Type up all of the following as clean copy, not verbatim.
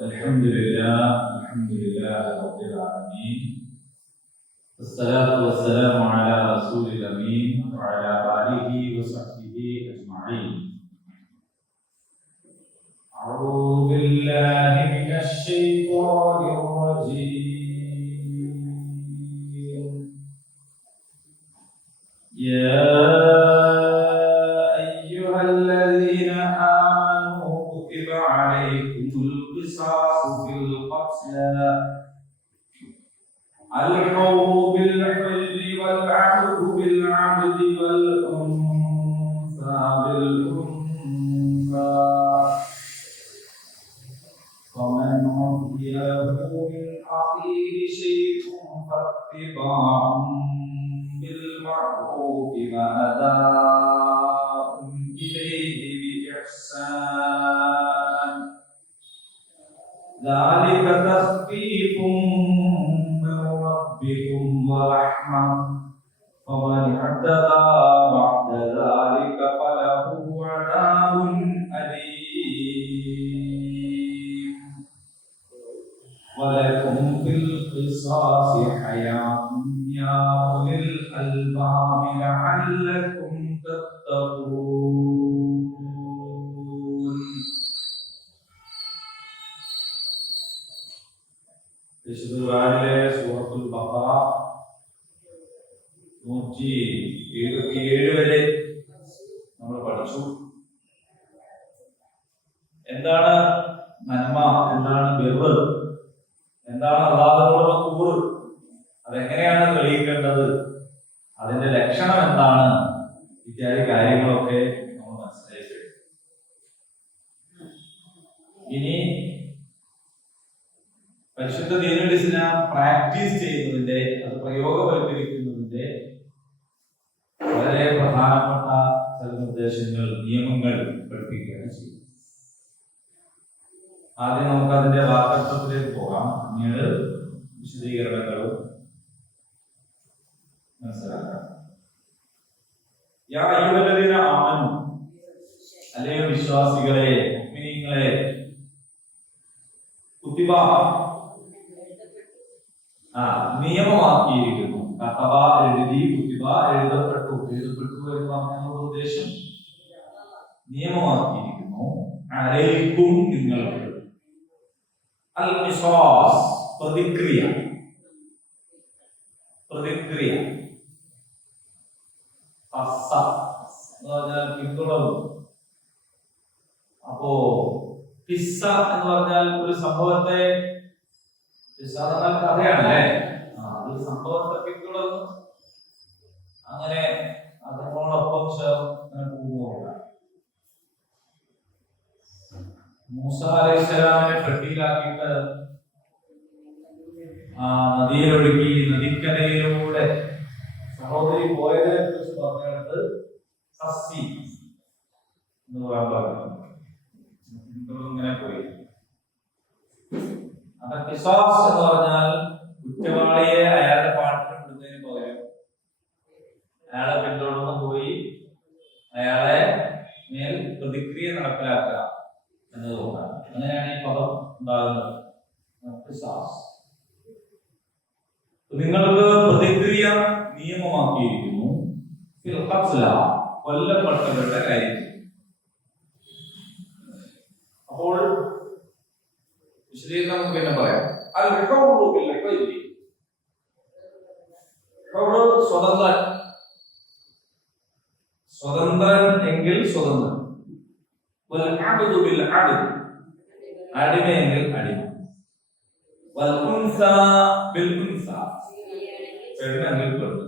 الحمد لله رب العالمين، والصلاة والسلام على رسول الأمين وعلى آله وصحبه أجمعين. أعوذ بالله من الشيطان الرجيم. يا أيها الذين آمنوا كتب عليكم القصاص في القتلى، الحر بالحر والعبد بالعبد والأنثى بالأنثى، فمن عفي له من أخيه شيء فاتباع بالمعروف وأداء إليه بإحسان، ذلك تخفيف من ربكم ورحمة، فمن اعتدى بعد ذلك فله عذاب أليم، ولكم في القصاص حياة يا أولي الألباب لعلكم تتقون. സൂറത്തുൽ ബഖറ 177 വരെ നമ്മൾ പഠിച്ചു. എന്താണ് നന്മ, എന്താണ് ബിർറ്, എന്താണ് അല്ലാഹുവിനോടുള്ള കൂറ്, അതെങ്ങനെയാണ് തെളിയിക്കേണ്ടത്, അതിന്റെ ലക്ഷണം എന്താണ്, ഇത്യാദി കാര്യങ്ങളൊക്കെ നമ്മൾ മനസ്സിലാക്കി. ഇനി പരിശുദ്ധ ദീനുൽ ഇസ്ലാം പ്രാക്ടീസ് ചെയ്യുന്നതിന്റെ, അത് പ്രയോഗവൽക്കരിക്കുന്നതിന്റെ വളരെ പ്രധാനപ്പെട്ട ചില നിർദ്ദേശങ്ങൾ, നിയമങ്ങൾ പഠിപ്പിക്കുകയാണ് ചെയ്യുന്നത്. ആദ്യം നമുക്ക് അതിന്റെ വാക്തത്വത്തിലേക്ക് പോകാം, പിന്നീട് വിശദീകരണങ്ങളും മനസ്സിലാക്കാം. യാ അയ്യുഹല്ലദീന ആമനു, അല്ലയോ വിശ്വാസികളെ, മുഅ്മിനീങ്ങളെ, കുത്തിബ നിയമമാക്കിയിരിക്കുന്നു. കതബ എഴുതി, കുത്തിബ എഴുതപ്പെട്ടു. എഴുതപ്പെട്ടു എന്ന് പറഞ്ഞതിനുള്ള ഉദ്ദേശം നിയമമാക്കിയിരിക്കുന്നു. അലൈക്കും, നിങ്ങൾക്ക്. അൽ ഖിസാസ്, പ്രതിക്രിയ. പ്രതിക്രിയ എന്ന് പറഞ്ഞാൽ പിന്തുണവ്. അപ്പോ ഖിസ്സ എന്ന് പറഞ്ഞാൽ ഒരു സംഭവത്തെ, കഥയാണല്ലേ, ഒരു സംഭവത്തെ പിന്തുടർന്ന് അങ്ങനെ അതിനോടൊപ്പം ചേർന്ന് പോകുക. മൂസ അലൈഹിസ്സലാമിനെ പെട്ടിയിലാക്കിയിട്ട് നദിയിലൊഴുകി, നദിക്കരയിലൂടെ സഹോദരി പോയതിനെ കുറിച്ച് പറഞ്ഞത് സസ്സി എന്ന് പറയാൻ പറഞ്ഞു. ഇങ്ങനെ പോയി. അപ്പൊ ഖിസാസ് എന്ന് പറഞ്ഞാൽ കുറ്റവാളിയെ അയാളുടെ പാട്ടിന് വിടുന്നതിന് പകരം അയാളെ പിന്തുടർന്ന് പോയി അയാളെ മേൽ പ്രതിക്രിയ നടപ്പിലാക്കുക എന്നതുകൊണ്ടാണ്. അങ്ങനെയാണ് ഈ പദം ഉണ്ടാകുന്നത്. ഖിസാസ്. നിങ്ങൾക്ക് പ്രതിക്രിയ നിയമമാക്കിയിരിക്കുന്നു കൊല്ലപ്പെട്ടവരുടെ കാര്യത്തിൽ. അപ്പോൾ വിശദീകരണം നമുക്ക് പിന്നെ പറയാം. സ്വതന്ത്രൻ, സ്വതന്ത്രൻ എങ്കിൽ സ്വതന്ത്രൻ. അടിമയെങ്കിൽ അടിമ. പെണ്ണെങ്കിൽ പെണ്ണ്.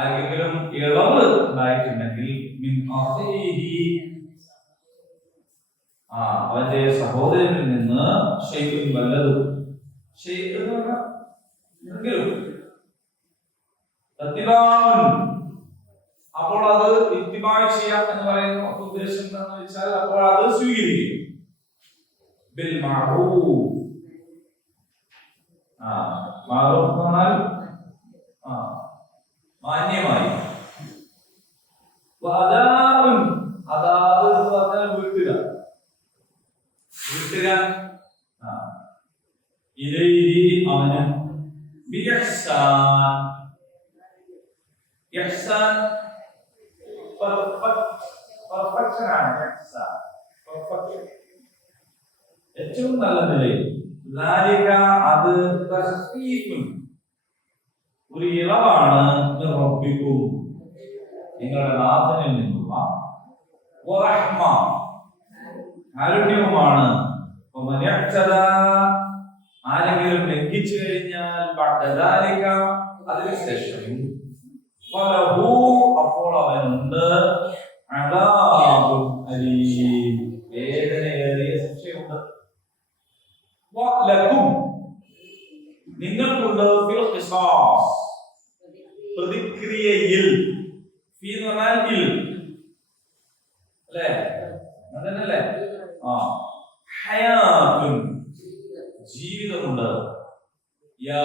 ആർക്കെങ്കിലും ഇളവ് ഉണ്ടായിട്ടുണ്ടെങ്കിൽ അവന്റെ സഹോദരനിൽ നിന്ന് ഷെയ്ഖുൻ വല്ലതും, അപ്പോൾ അത് ഇത്തിബാ ചെയ്യാം എന്ന് പറയുന്ന ഉദ്ദേശം എന്താണെന്ന് വെച്ചാൽ, അപ്പോൾ അത് സ്വീകരിക്കും. ബിൽ മഅറൂഫ്, മഅറൂഫ് എന്നാൽ മാന്യമായി. അതാ എന്ന് വീട്ടുക വീട്ടുക ഇലൈഹി അവന് ബിഇഹ്സാൻ ഇഹ്സാൻ പെർഫെക്ഷൻ ആണ് ഇഹ്സാൻ പെർഫെക്ഷൻ ഏറ്റവും നല്ല നിലയിൽ ലാലിക അത് തസ്ബീഹുൻ ഒരു ഇളവാണ് റബ്ബിക്കും നിങ്ങളുടെ നാഥനിൽ നിന്നുള്ള വറഹ്മ കാരുണ്യവുമാണ് ആരെങ്കിലും ലംഘിച്ചു കഴിഞ്ഞാൽ അതിനുശേഷം അപ്പോൾ അവനുണ്ട് വേദനയേറിയ ശിക്ഷയുണ്ട് നിങ്ങൾക്കുണ്ട് പ്രതിക്രിയയിൽ എന്ന് പറഞ്ഞാൽ അല്ലേ അതന്നല്ലേ ഹയാത്തുൻ ജീവിതമുണ്ട് യാ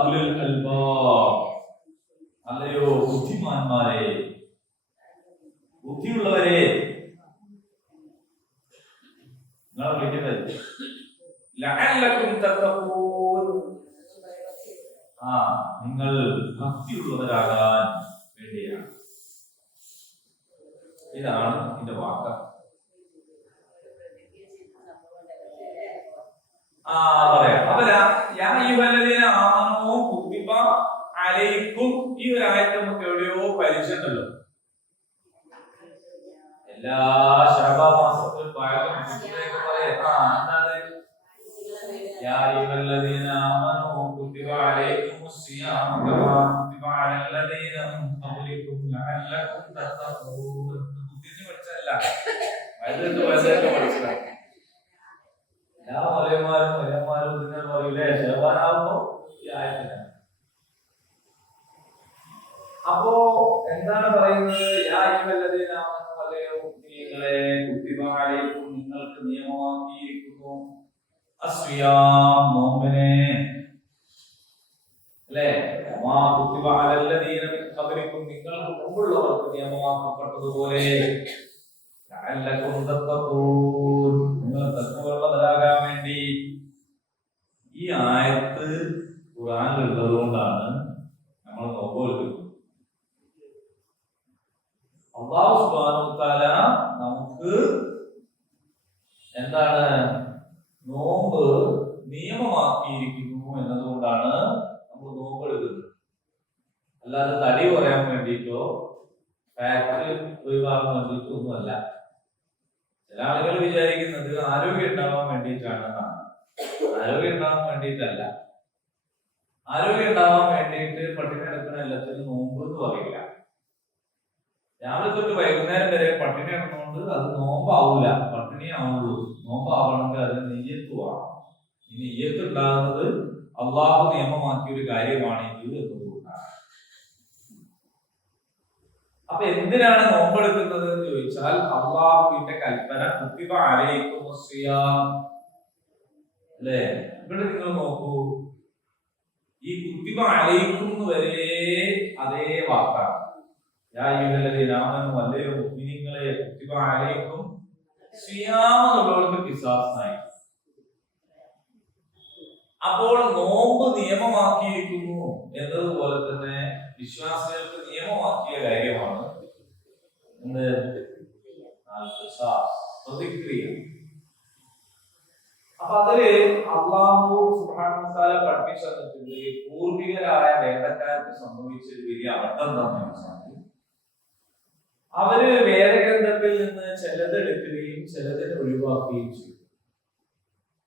ഉലുൽ അൽബാബ് അല്ലയോ ബുദ്ധിമാന്മാരെ ബുദ്ധിയുള്ളവരെ നിങ്ങൾ വിളിക്കുന്നത് ലഅല്ലകും തത്തഖൂൻ നിങ്ങൾ ഭക്തിയുള്ളവരാകാൻ വേണ്ടിയാണ് ഇതാണ് ഇതിന്റെ വാക്ക് പറയാം അപ്പൊ അലൈക്കും ഈ ഒരു ആയത്ത് നമുക്ക് എവിടെയോ പരിചയമുണ്ടല്ലോ എല്ലാ ശഅബാൻ മാസത്തിലും പറയാം يا أيها الذين آمنوا كتب عليكم الصيام كما كتب على الذين من قبلكم لعلكم تتقون ബുദ്ധിന് പഠിച്ചല്ല വലുതൊക്കെ പഠിച്ചതാണ് എല്ലാ മലയന്മാരും നിങ്ങൾ പറയൂലേ ശേവാനാവുമ്പോ ഈ ആയത്തിനാണ് അപ്പോ എന്താണ് പറയുന്നത് യാ അയ്യുഹല്ലദീന ആമനൂ അല്ലയോ മുഅ്മിനീങ്ങളെ കുത്തിബ അലൈക്കും നിങ്ങൾക്ക് നിയമമാക്കിയിരിക്കുന്നു അസ്വിയാം നോമ്പിനെ അല്ലേ വമാ കുത്തിബ അലല്ലദീന മിൻ ഖബലിക്കും നിങ്ങൾക്ക് മുമ്പുള്ളവർക്ക് നിയമമാക്കപ്പെട്ടതുപോലെ ലഅല്ലകും തത്തഖൂൻ നിങ്ങൾ തഖ്വയുള്ളവരാകാൻ വേണ്ടി ഈ ആയത്ത് ഖുർആനിൽ ഉള്ളതുകൊണ്ടാണ് നമ്മൾ നോമ്പ് എടുക്കുന്നത് അല്ലാഹു സുബ്ഹാനഹു വ തആല നമുക്ക് എന്താണ് നോമ്പ് നിയമമാക്കിയിരിക്കുന്നു എന്നതുകൊണ്ടാണ് നമ്മൾ നോമ്പ് എടുക്കുന്നത് അല്ലാതെ തടി കുറയാൻ വേണ്ടിയിട്ടോ ഫാറ്റ് ഒഴിവാക്കാൻ വേണ്ടിയിട്ടോ ഒന്നുമല്ല ചില ആളുകൾ വിചാരിക്കുന്നത് ആരോഗ്യം ഉണ്ടാവാൻ വേണ്ടിയിട്ടാണെന്നാണ് ആരോഗ്യം ഉണ്ടാവാൻ വേണ്ടിയിട്ടല്ല ആരോഗ്യം ഉണ്ടാവാൻ വേണ്ടിയിട്ട് പട്ടിണി കിടക്കുന്ന എല്ലാത്തിനും നോമ്പ് എന്ന് പറയില്ല രാവിലെ തൊട്ട് വൈകുന്നേരം വരെ പട്ടിണി കിടന്നുകൊണ്ട് അത് നോമ്പാവൂല പട്ടിണി ആവുള്ളൂ നോമ്പാവണമെങ്കിൽ അത് നെയ്യത്തുവാണ് ഈ നെയ്യത്ത് ഉണ്ടാകുന്നത് അള്ളാഹു നിയമമാക്കിയ ഒരു കാര്യമാണ് ഇത് എന്നതുകൊണ്ടാണ് അപ്പൊ എന്തിനാണ് നോമ്പെടുക്കുന്നത് എന്ന് ചോദിച്ചാൽ അള്ളാഹുവിന്റെ കൽപ്പന കുത്തിബ അലൈക്കും അല്ലേ ഇവിടെ നിങ്ങൾ നോക്കൂ ഈ കുത്തിബ അലൈക്കും വരെ അതേ വാക്കാണ് യാ അയ്യുഹല്ലദീന ആമനൂ അല്ലയോ മുഅ്മിനീങ്ങളെ കുത്തിബ അലൈക്കും സിയാം എന്നുള്ളവർക്ക് ഖിസാസായി അപ്പോൾ നോമ്പ് നിയമമാക്കിയിരിക്കുന്നു എന്നതുപോലെ തന്നെ വിശ്വാസികൾക്ക് നിയമമാക്കിയ കാര്യമാണ് പ്രതിക്രിയ അപ്പൊ അതില് അള്ളാഹു സുബ്ഹാനഹു വ തആല പഠിപ്പിച്ചു തന്നിട്ടുണ്ട് പൂർവികരായ വേദക്കാർക്ക് സംഭവിച്ച ഒരു വലിയ അബദ്ധം എന്താണെന്ന് വെച്ചാൽ അവര് വേദഗ്രന്ഥത്തിൽ നിന്ന് ചിലത് എടുക്കുകയും ചിലതിനെ ഒഴിവാക്കുകയും ചെയ്തു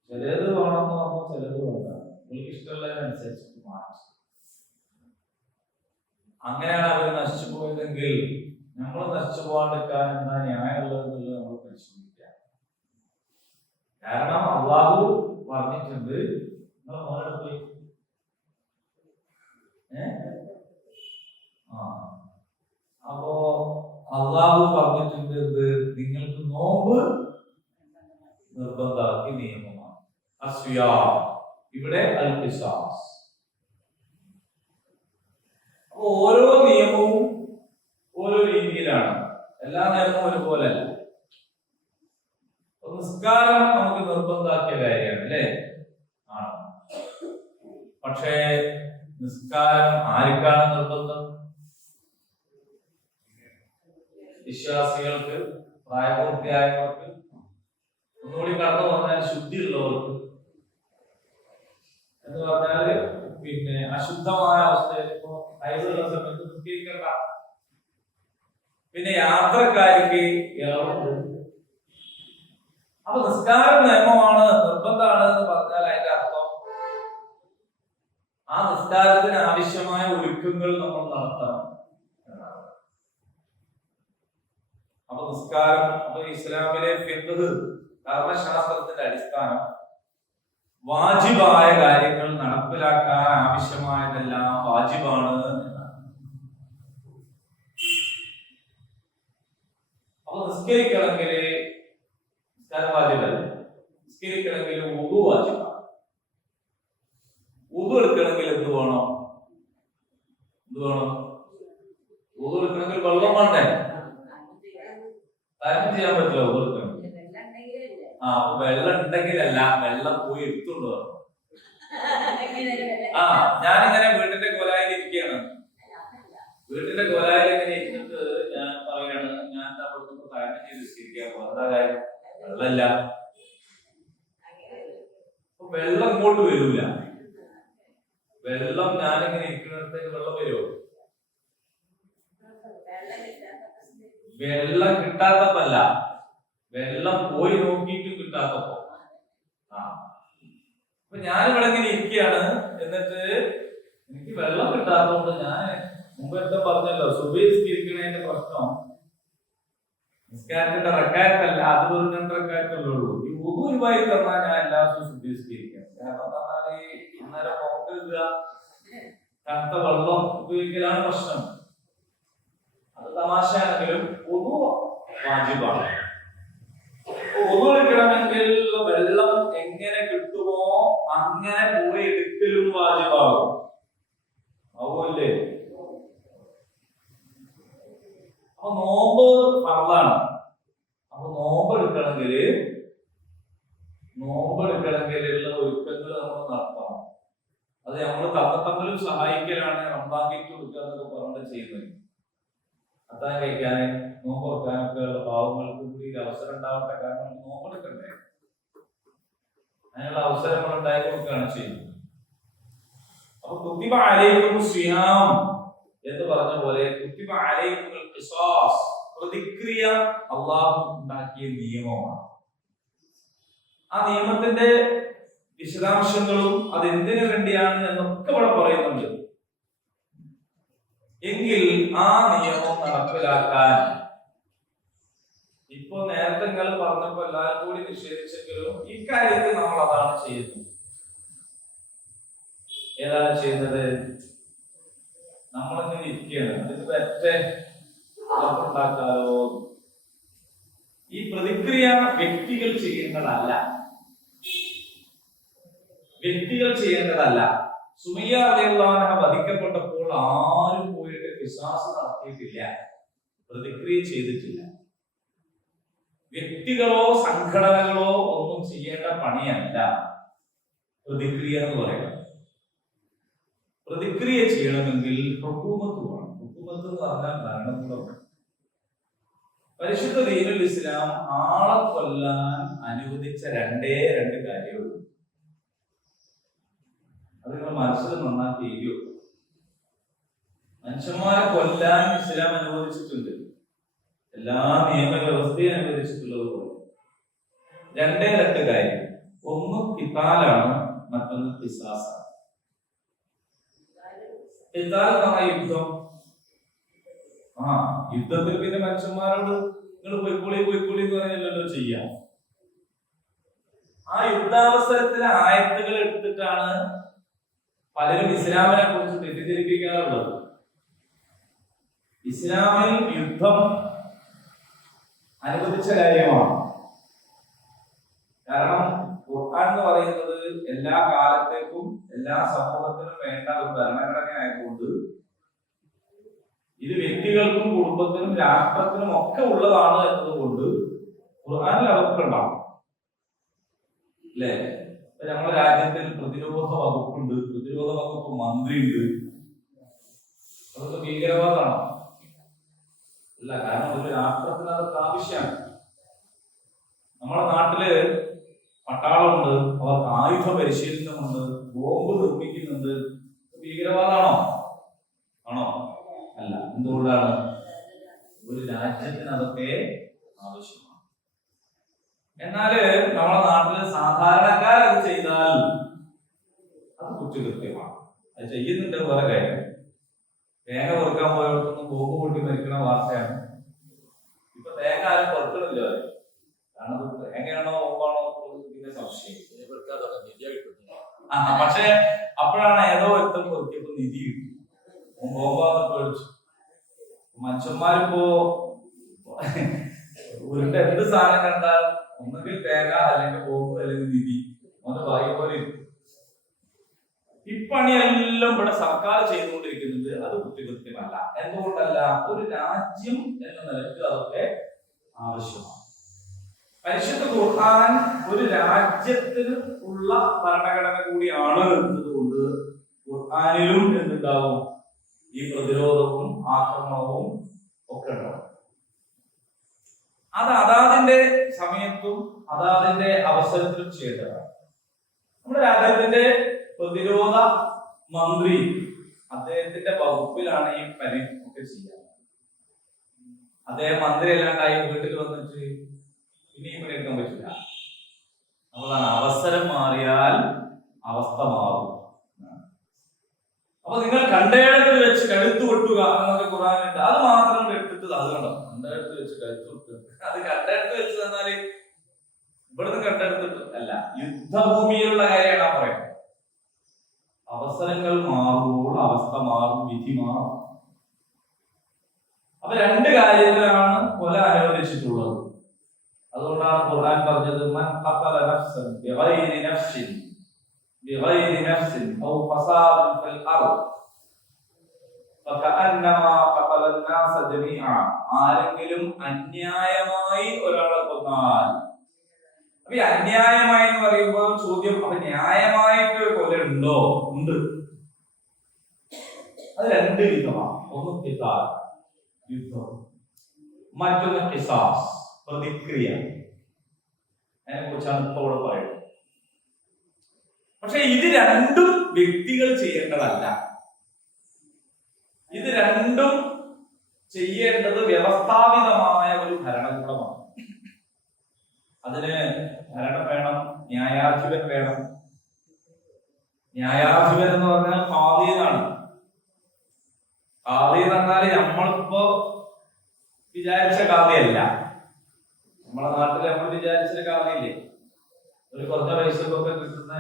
ചിലത് വേണമെന്ന് പറഞ്ഞു ചിലത് വേണ്ട നിങ്ങൾക്ക് ഇഷ്ടമുള്ളതിനനുസരിച്ച് മാറ്റി അങ്ങനെയാണ് അവർ നശിച്ചു പോയതെങ്കിൽ നമ്മൾ നശിച്ചു പോകാണ്ടിരിക്കാൻ എന്താ ന്യായമുള്ളതെന്നുള്ളത് നമ്മൾ പരിശോധിക്കാം കാരണം അള്ളാഹു പറഞ്ഞിട്ടുണ്ട് നിങ്ങൾ മോനെടുത്ത് അപ്പോ അള്ളാഹു പറഞ്ഞിട്ടുണ്ട് നിങ്ങൾക്ക് നോമ്പ് നിർബന്ധമാക്കി നിയമമാണ് അസ്വിയാ ഇവിടെ അൽ ഖിസാസ് അപ്പൊ ഓരോ നിയമവും ഓരോ രീതിയിലാണ് എല്ലാ നിയമവും ഒരുപോലെയല്ല നിസ്കാരം നമുക്ക് നിർബന്ധമാക്കിയ കാര്യമാണ് അല്ലേ? ആണ്. പക്ഷേ നിസ്കാരം ആർക്കാണ് നിർബന്ധം? വിശ്വാസികൾക്ക്, പ്രായപൂർത്തിയായവർക്ക്, ഒന്നുകൂടി കടന്നു പറഞ്ഞാൽ ശുദ്ധിയുള്ളവർക്ക്. എന്ന് പറഞ്ഞാല് പിന്നെ അശുദ്ധമായ അവസ്ഥയിൽ ഇപ്പോ അയവുള്ള സമയത്ത് നിസ്കരിക്കണ്ട. പിന്നെ യാത്രക്കാർക്ക് ഇളവുണ്ട്. അപ്പൊ നിസ്കാരം നിയമമാണ്, നിർബന്ധമാണ് എന്ന് പറഞ്ഞാൽ അതിന്റെ അർത്ഥം ആ നിസ്കാരത്തിന് ആവശ്യമായ ഒരുക്കങ്ങൾ നമ്മൾ നടത്തണം. അപ്പൊ നിസ്കാരം, അപ്പൊ ഇസ്ലാമിലെ ഫിഖ്ഹ് കർമ്മശാസ്ത്രത്തിന്റെ അടിസ്ഥാനം വാജിബായ കാര്യങ്ങൾ നടപ്പിലാക്കാൻ ആവശ്യമായതെല്ലാം വാജിബാണ് എന്നാണ്. അപ്പൊ നിസ്കരിക്കണമെങ്കിൽ നിസ്കാരം വാജിബല്ല. നിസ്കരിക്കണമെങ്കിൽ വുദു വാജിബാണ്. വുദു എടുക്കണമെങ്കിൽ എന്ത് വേണം? വുദു എടുക്കണമെങ്കിൽ വെള്ളം വേണ്ടേ? തരണം ചെയ്യാൻ പറ്റില്ല വുദു എടുക്കണം. അപ്പൊ വെള്ളം ഉണ്ടെങ്കിലല്ല, വെള്ളം പോയി എടുത്തുകൊണ്ട് വരണം. ഞാനിങ്ങനെ വീട്ടിന്റെ കോലായിൽ ഇരിക്കുകയാണ്. വീട്ടിന്റെ കോലായിൽ ഇങ്ങനെ ഇരുന്നിട്ട് ഞാൻ പറയാണ്, ഞാൻ അവിടുന്ന് തരണം ചെയ്ത് നിസ്കരിക്കാൻ പോകും. എന്താ കാര്യം? വെള്ളമില്ല. വെള്ളം ഇങ്ങോട്ട് വരൂല. വെള്ളം ഞാനിങ്ങനെ ഇരിക്കുന്നിടത്തേക്ക് വെള്ളം വരുമോ? വെള്ളം കിട്ടാത്തപ്പല്ല, വെള്ളം പോയി നോക്കിയിട്ടും കിട്ടാത്തപ്പോ. അപ്പൊ ഞാനിവിടെ ഇങ്ങനെ ഇരിക്കുകയാണ്. എന്നിട്ട് എനിക്ക് വെള്ളം കിട്ടാത്തതുകൊണ്ട് ഞാൻ മുമ്പ് എന്താ പറഞ്ഞല്ലോ, സുബഹി നിസ്കരിക്കുന്നതിന്റെ പ്രശ്നം നിസ്കാരത്തിന്റെ റക്കായത്തല്ല, അത് ഒരു 2 റക്കായത്തല്ലേ ഉള്ളൂ. ഈ വുദു ഒഴിവായി തന്നാൽ ഞാൻ എല്ലാ ദിവസവും സുബഹി നിസ്കരിക്കാം. കാരണം പറഞ്ഞാൽ ഈ അന്നേരം പുറത്തിടുക, തണുത്ത വെള്ളം ഉപയോഗിക്കലാണ് പ്രശ്നം. അത് തമാശയാണെങ്കിലും വുദു വാജിബാണ്. വുദു എടുക്കണമെങ്കിൽ വെള്ളം എങ്ങനെ കിട്ടുമോ അങ്ങനെ പോയി എടുക്കലും വാജിബാകും. ആവുമല്ലേ? അപ്പൊ നോമ്പ് ഫർളാണ്. അപ്പൊ നോമ്പ് എടുക്കണമെങ്കിലുള്ള ഒരുക്കങ്ങൾ നമ്മൾ നടത്തണം. അത് നമ്മൾ തമ്മിലും സഹായിക്കലാണ് റംദാനിക്ക് കൊടുക്കുക എന്നൊക്കെ പറഞ്ഞിട്ട് ചെയ്യുന്നത്. അത്താൻ കഴിക്കാനും നോമ്പ് തുറക്കാനൊക്കെ ഉള്ള പാവങ്ങൾക്ക് കൂടി അവസരം ഉണ്ടാവട്ടെ. കാരണം നോമ്പെടുക്കണ്ടേ, അതിനുള്ള അവസരങ്ങൾ ഉണ്ടായി കൊടുക്കുകയാണ് ചെയ്യുന്നത്. അപ്പൊ കുത്തിബ അലൈക്കും സിയാം എന്ന് പറഞ്ഞ പോലെ കുത്തിബ അലൈക്കുൽ ഖിസാസ്, പ്രതിക്രിയ അല്ലാഹു ഉണ്ടാക്കിയ നിയമമാണ്. ആ നിയമത്തിന്റെ വിശദാംശങ്ങളും അതെന്തിനു വേണ്ടിയാണ് എന്നൊക്കെ ഇവിടെ പറയുന്നുണ്ട്. എങ്കിൽ ആ നിയമം നടപ്പിലാക്കാൻ ഇപ്പൊ നേരത്തെ നിങ്ങൾ പറഞ്ഞപ്പോ എല്ലാവരും കൂടി നിഷേധിച്ചെങ്കിലും ഇക്കാര്യത്തിൽ നമ്മൾ അതാണ് ചെയ്യുന്നത്. ഏതാണ് ചെയ്യുന്നത്? നമ്മളിങ്ങനെ ഇരിക്കുകയാണ്, അതിന് പറ്റേ ഉണ്ടാക്കാലോ. ഈ പ്രതിക്രിയ വ്യക്തികൾ ചെയ്യേണ്ടതല്ല. സുമയ്യ റളിയല്ലാഹു അൻഹ വധിക്കപ്പെട്ടപ്പോൾ ആരും പോയിട്ട് ഖിസാസ് നടത്തിയിട്ടില്ല, പ്രതിക്രിയ ചെയ്തിട്ടില്ല. വ്യക്തികളോ സംഘടനകളോ ഒന്നും ചെയ്യേണ്ട പണിയല്ല പ്രതിക്രിയ എന്ന് പറയുന്നത്. പ്രതിക്രിയ ചെയ്യണമെങ്കിൽ ഹുക്കൂമത്ത് വേണം. ഹുക്കൂമത്ത് എന്ന് പറഞ്ഞാൽ ഭരണകൂടം. പരിശുദ്ധ ദീനുൽ ഇസ്ലാം ആളെ കൊല്ലാൻ അനുവദിച്ച 2 കാര്യമുള്ളൂ. അത് നിങ്ങൾ മനസ്സിൽ നന്നാക്കി എഴുതിയോ. മനുഷ്യന്മാരെ കൊല്ലാൻ ഇസ്ലാം അനുവദിച്ചിട്ടുണ്ട്, എല്ലാ നിയമവ്യവസ്ഥയും അനുവദിച്ചിട്ടുള്ളത് പോലെ. 2 കാര്യം. ഒന്ന് ഖിതാലാണ്, മറ്റൊന്ന് ഖിസാസാണ്. ഖിതാൽ എന്ന് പറഞ്ഞാൽ യുദ്ധം. യുദ്ധത്തിൽ പിന്നെ മനുഷ്യന്മാരോട് നിങ്ങൾ പോയിക്കോളി എന്ന് പറഞ്ഞല്ലോ ചെയ്യാം. ആ യുദ്ധാവസരത്തിലെ ആയത്തുകൾ എടുത്തിട്ടാണ് പലരും ഇസ്ലാമിനെ കുറിച്ച് തെറ്റിദ്ധരിപ്പിക്കാറുള്ളത്. ഇസ്ലാമിൽ യുദ്ധം അനുവദിച്ച കാര്യമാണ്. കാരണം ഖുർആൻ എന്ന് പറയുന്നത് എല്ലാ കാലത്തേക്കും എല്ലാ സമൂഹത്തിനും വേണ്ട ഒരു ഭരണഘടന ആയതുകൊണ്ട് ഇത് വ്യക്തികൾക്കും കുടുംബത്തിനും രാഷ്ട്രത്തിനും ഒക്കെ ഉള്ളതാണ് എന്നതുകൊണ്ട് ഖുർആനിൽ അതൊക്കെ ഉണ്ടാവും. അല്ലേ? നമ്മുടെ രാജ്യത്തിൽ പ്രതിരോധ വകുപ്പുണ്ട്, പ്രതിരോധ വകുപ്പ് മന്ത്രി ഉണ്ട്. അതൊക്കെ ഭീകരവാദമാണോ? അല്ല. കാരണം ഒരു രാഷ്ട്രത്തിന് അതൊക്കെ ആവശ്യമാണ്. നമ്മുടെ നാട്ടില് പട്ടാളമുണ്ട്, അവർക്ക് ആയുധ പരിശീലനമുണ്ട്, ബോംബ് നിർമ്മിക്കുന്നുണ്ട്. ഭീകരവാദമാണോ? ആണോ? അല്ല. എന്തുകൊണ്ടാണ്? ഒരു രാജ്യത്തിന് അതൊക്കെ ആവശ്യമാണ്. എന്നാല് നമ്മുടെ നാട്ടില് സാധാരണക്കാരത് ചെയ്താൽ അത് കുറ്റകൃത്യമാണ്. അത് ചെയ്യുന്നുണ്ട് വേറെ കാര്യം. തേങ്ങ പെറുക്കാൻ പോയവർക്കൊന്നും ബോംബ് പൊട്ടി മരിക്കുന്ന വാർത്തയാണ്. ഇപ്പൊ തേങ്ങ ആരും പെറുക്കണില്ല. കാരണം തേങ്ങയാണോ ബോംബാണോ പിന്നെ സംശയം. പക്ഷെ അപ്പോഴാണ് ഏതോ ഒരുത്തം പെറുക്കിയപ്പോ നിധി കിട്ടി. ബോംബാന്ന് പേടിച്ചു. മനുഷ്യന്മാരിപ്പോ ഉരുട്ട് എന്ത് സാധനം കണ്ടാൽ ഒന്നുകിൽ തേങ്ങ, അല്ലെങ്കിൽ ബോംബ്, അല്ലെങ്കിൽ നിധി. ഒന്ന് ഭാഗ്യം പോലെ ഇരിക്കും. ഈ പണിയെല്ലാം ഇവിടെ സർക്കാർ ചെയ്തുകൊണ്ടിരിക്കുന്നുണ്ട്. അത് കുറ്റകൃത്യമല്ല. എന്തുകൊണ്ടല്ല? ഒരു രാജ്യം എന്ന നിലയ്ക്ക് അതൊക്കെ ആവശ്യമാണ്. പരിശുദ്ധ ഖുർആൻ ഒരു രാജ്യത്തിന് ഉള്ള ഭരണഘടന കൂടിയാണ് എന്നതുകൊണ്ട് ഖുർആനിലും എന്തുണ്ടാവും? ഈ പ്രതിരോധവും ആക്രമണവും ഒക്കെ ഉണ്ടാവും. അത് അതാതിന്റെ സമയത്തും അതാതിന്റെ അവസരത്തിലും ചെയ്യേണ്ടതാണ്. നമ്മുടെ രാജ്യത്തിന്റെ പ്രതിരോധ മന്ത്രി അദ്ദേഹത്തിന്റെ വകുപ്പിലാണ് ഈ പണി ഒക്കെ ചെയ്യുക. അദ്ദേഹം മന്ത്രി അല്ലാണ്ടായി വീട്ടിൽ വന്നിട്ട് ഇനി ഈ പണി എടുക്കാൻ പറ്റില്ല. അതാണ് അവസരം മാറിയാൽ അവസ്ഥ മാറും. അപ്പൊ നിങ്ങൾ കണ്ടയിടത്ത് വെച്ച് കഴുത്ത് വെട്ടുക എന്നൊക്കെ ഖുർആനിലുണ്ട്. അത് മാത്രം എടുത്തിട്ട് അത് കണ്ടോ, കണ്ടയിടത്ത് വെച്ച് കഴുത്ത് വെട്ടുക. അത് കണ്ടയിടത്ത് വെച്ച് തന്നാല് ഇവിടുന്ന് കണ്ടെടുത്തിട്ട് അല്ല, യുദ്ധഭൂമിയിലുള്ള കാര്യമാണ് ആ പറയുന്നത്. അവസരങ്ങൾ മാറുമ്പോൾ അവസ്ഥ മാറും, വിധി മാറും. അപ്പൊ രണ്ട് കാര്യത്തിലാണ് കൊല അനുവദിച്ചിട്ടുള്ളത്. അതുകൊണ്ടാണ് ഖുർആൻ പറഞ്ഞത് മൻ ഖതല നഫ്സൻ ബിഗൈരി നഫ്സിൻ ഔ ഫസാദൻ ഫിൽ അർദ് ഫകഅന്നമാ ഖതല الناس ജമീഅ. ആരെങ്കിലും അന്യായമായി ഒരാളെ കൊന്നാൽ. അപ്പൊ ഈ അന്യായമായി എന്ന് പറയുമ്പോൾ ചോദ്യം, അപ്പൊ ന്യായമായിട്ട് കൊല ഉണ്ടോ? ഉണ്ട്. അത് രണ്ട് വിധമാണ്. ഒന്ന് ഖിതാൽ, യുദ്ധം. മറ്റൊന്ന് ഖിസാസ്, പ്രതിക്രിയ. അതിനെ കുറിച്ചാണ് ഇപ്പോൾ ഇവിടെ പറയുന്നത്. പക്ഷെ ഇത് രണ്ടും വ്യക്തികൾ ചെയ്യേണ്ടതല്ല. ഇത് രണ്ടും ചെയ്യേണ്ടത് വ്യവസ്ഥാപിതമായ ഒരു ഭരണകൂടമാണ്. അതിന് ഭരണം വേണം, ന്യായാധിപൻ വേണം. ന്യായാധിപൻ എന്ന് പറഞ്ഞാൽ ഖാദി എന്നാണ്. ഖാദി എന്ന് പറഞ്ഞാല് നമ്മളിപ്പോ വിചാരിച്ച ഖാദിയല്ല. നമ്മളെ നാട്ടിൽ നമ്മൾ വിചാരിച്ച ഖാദിയില്ലേ, ഒരു കുറഞ്ഞ പൈസക്കൊക്കെ കിട്ടുന്ന,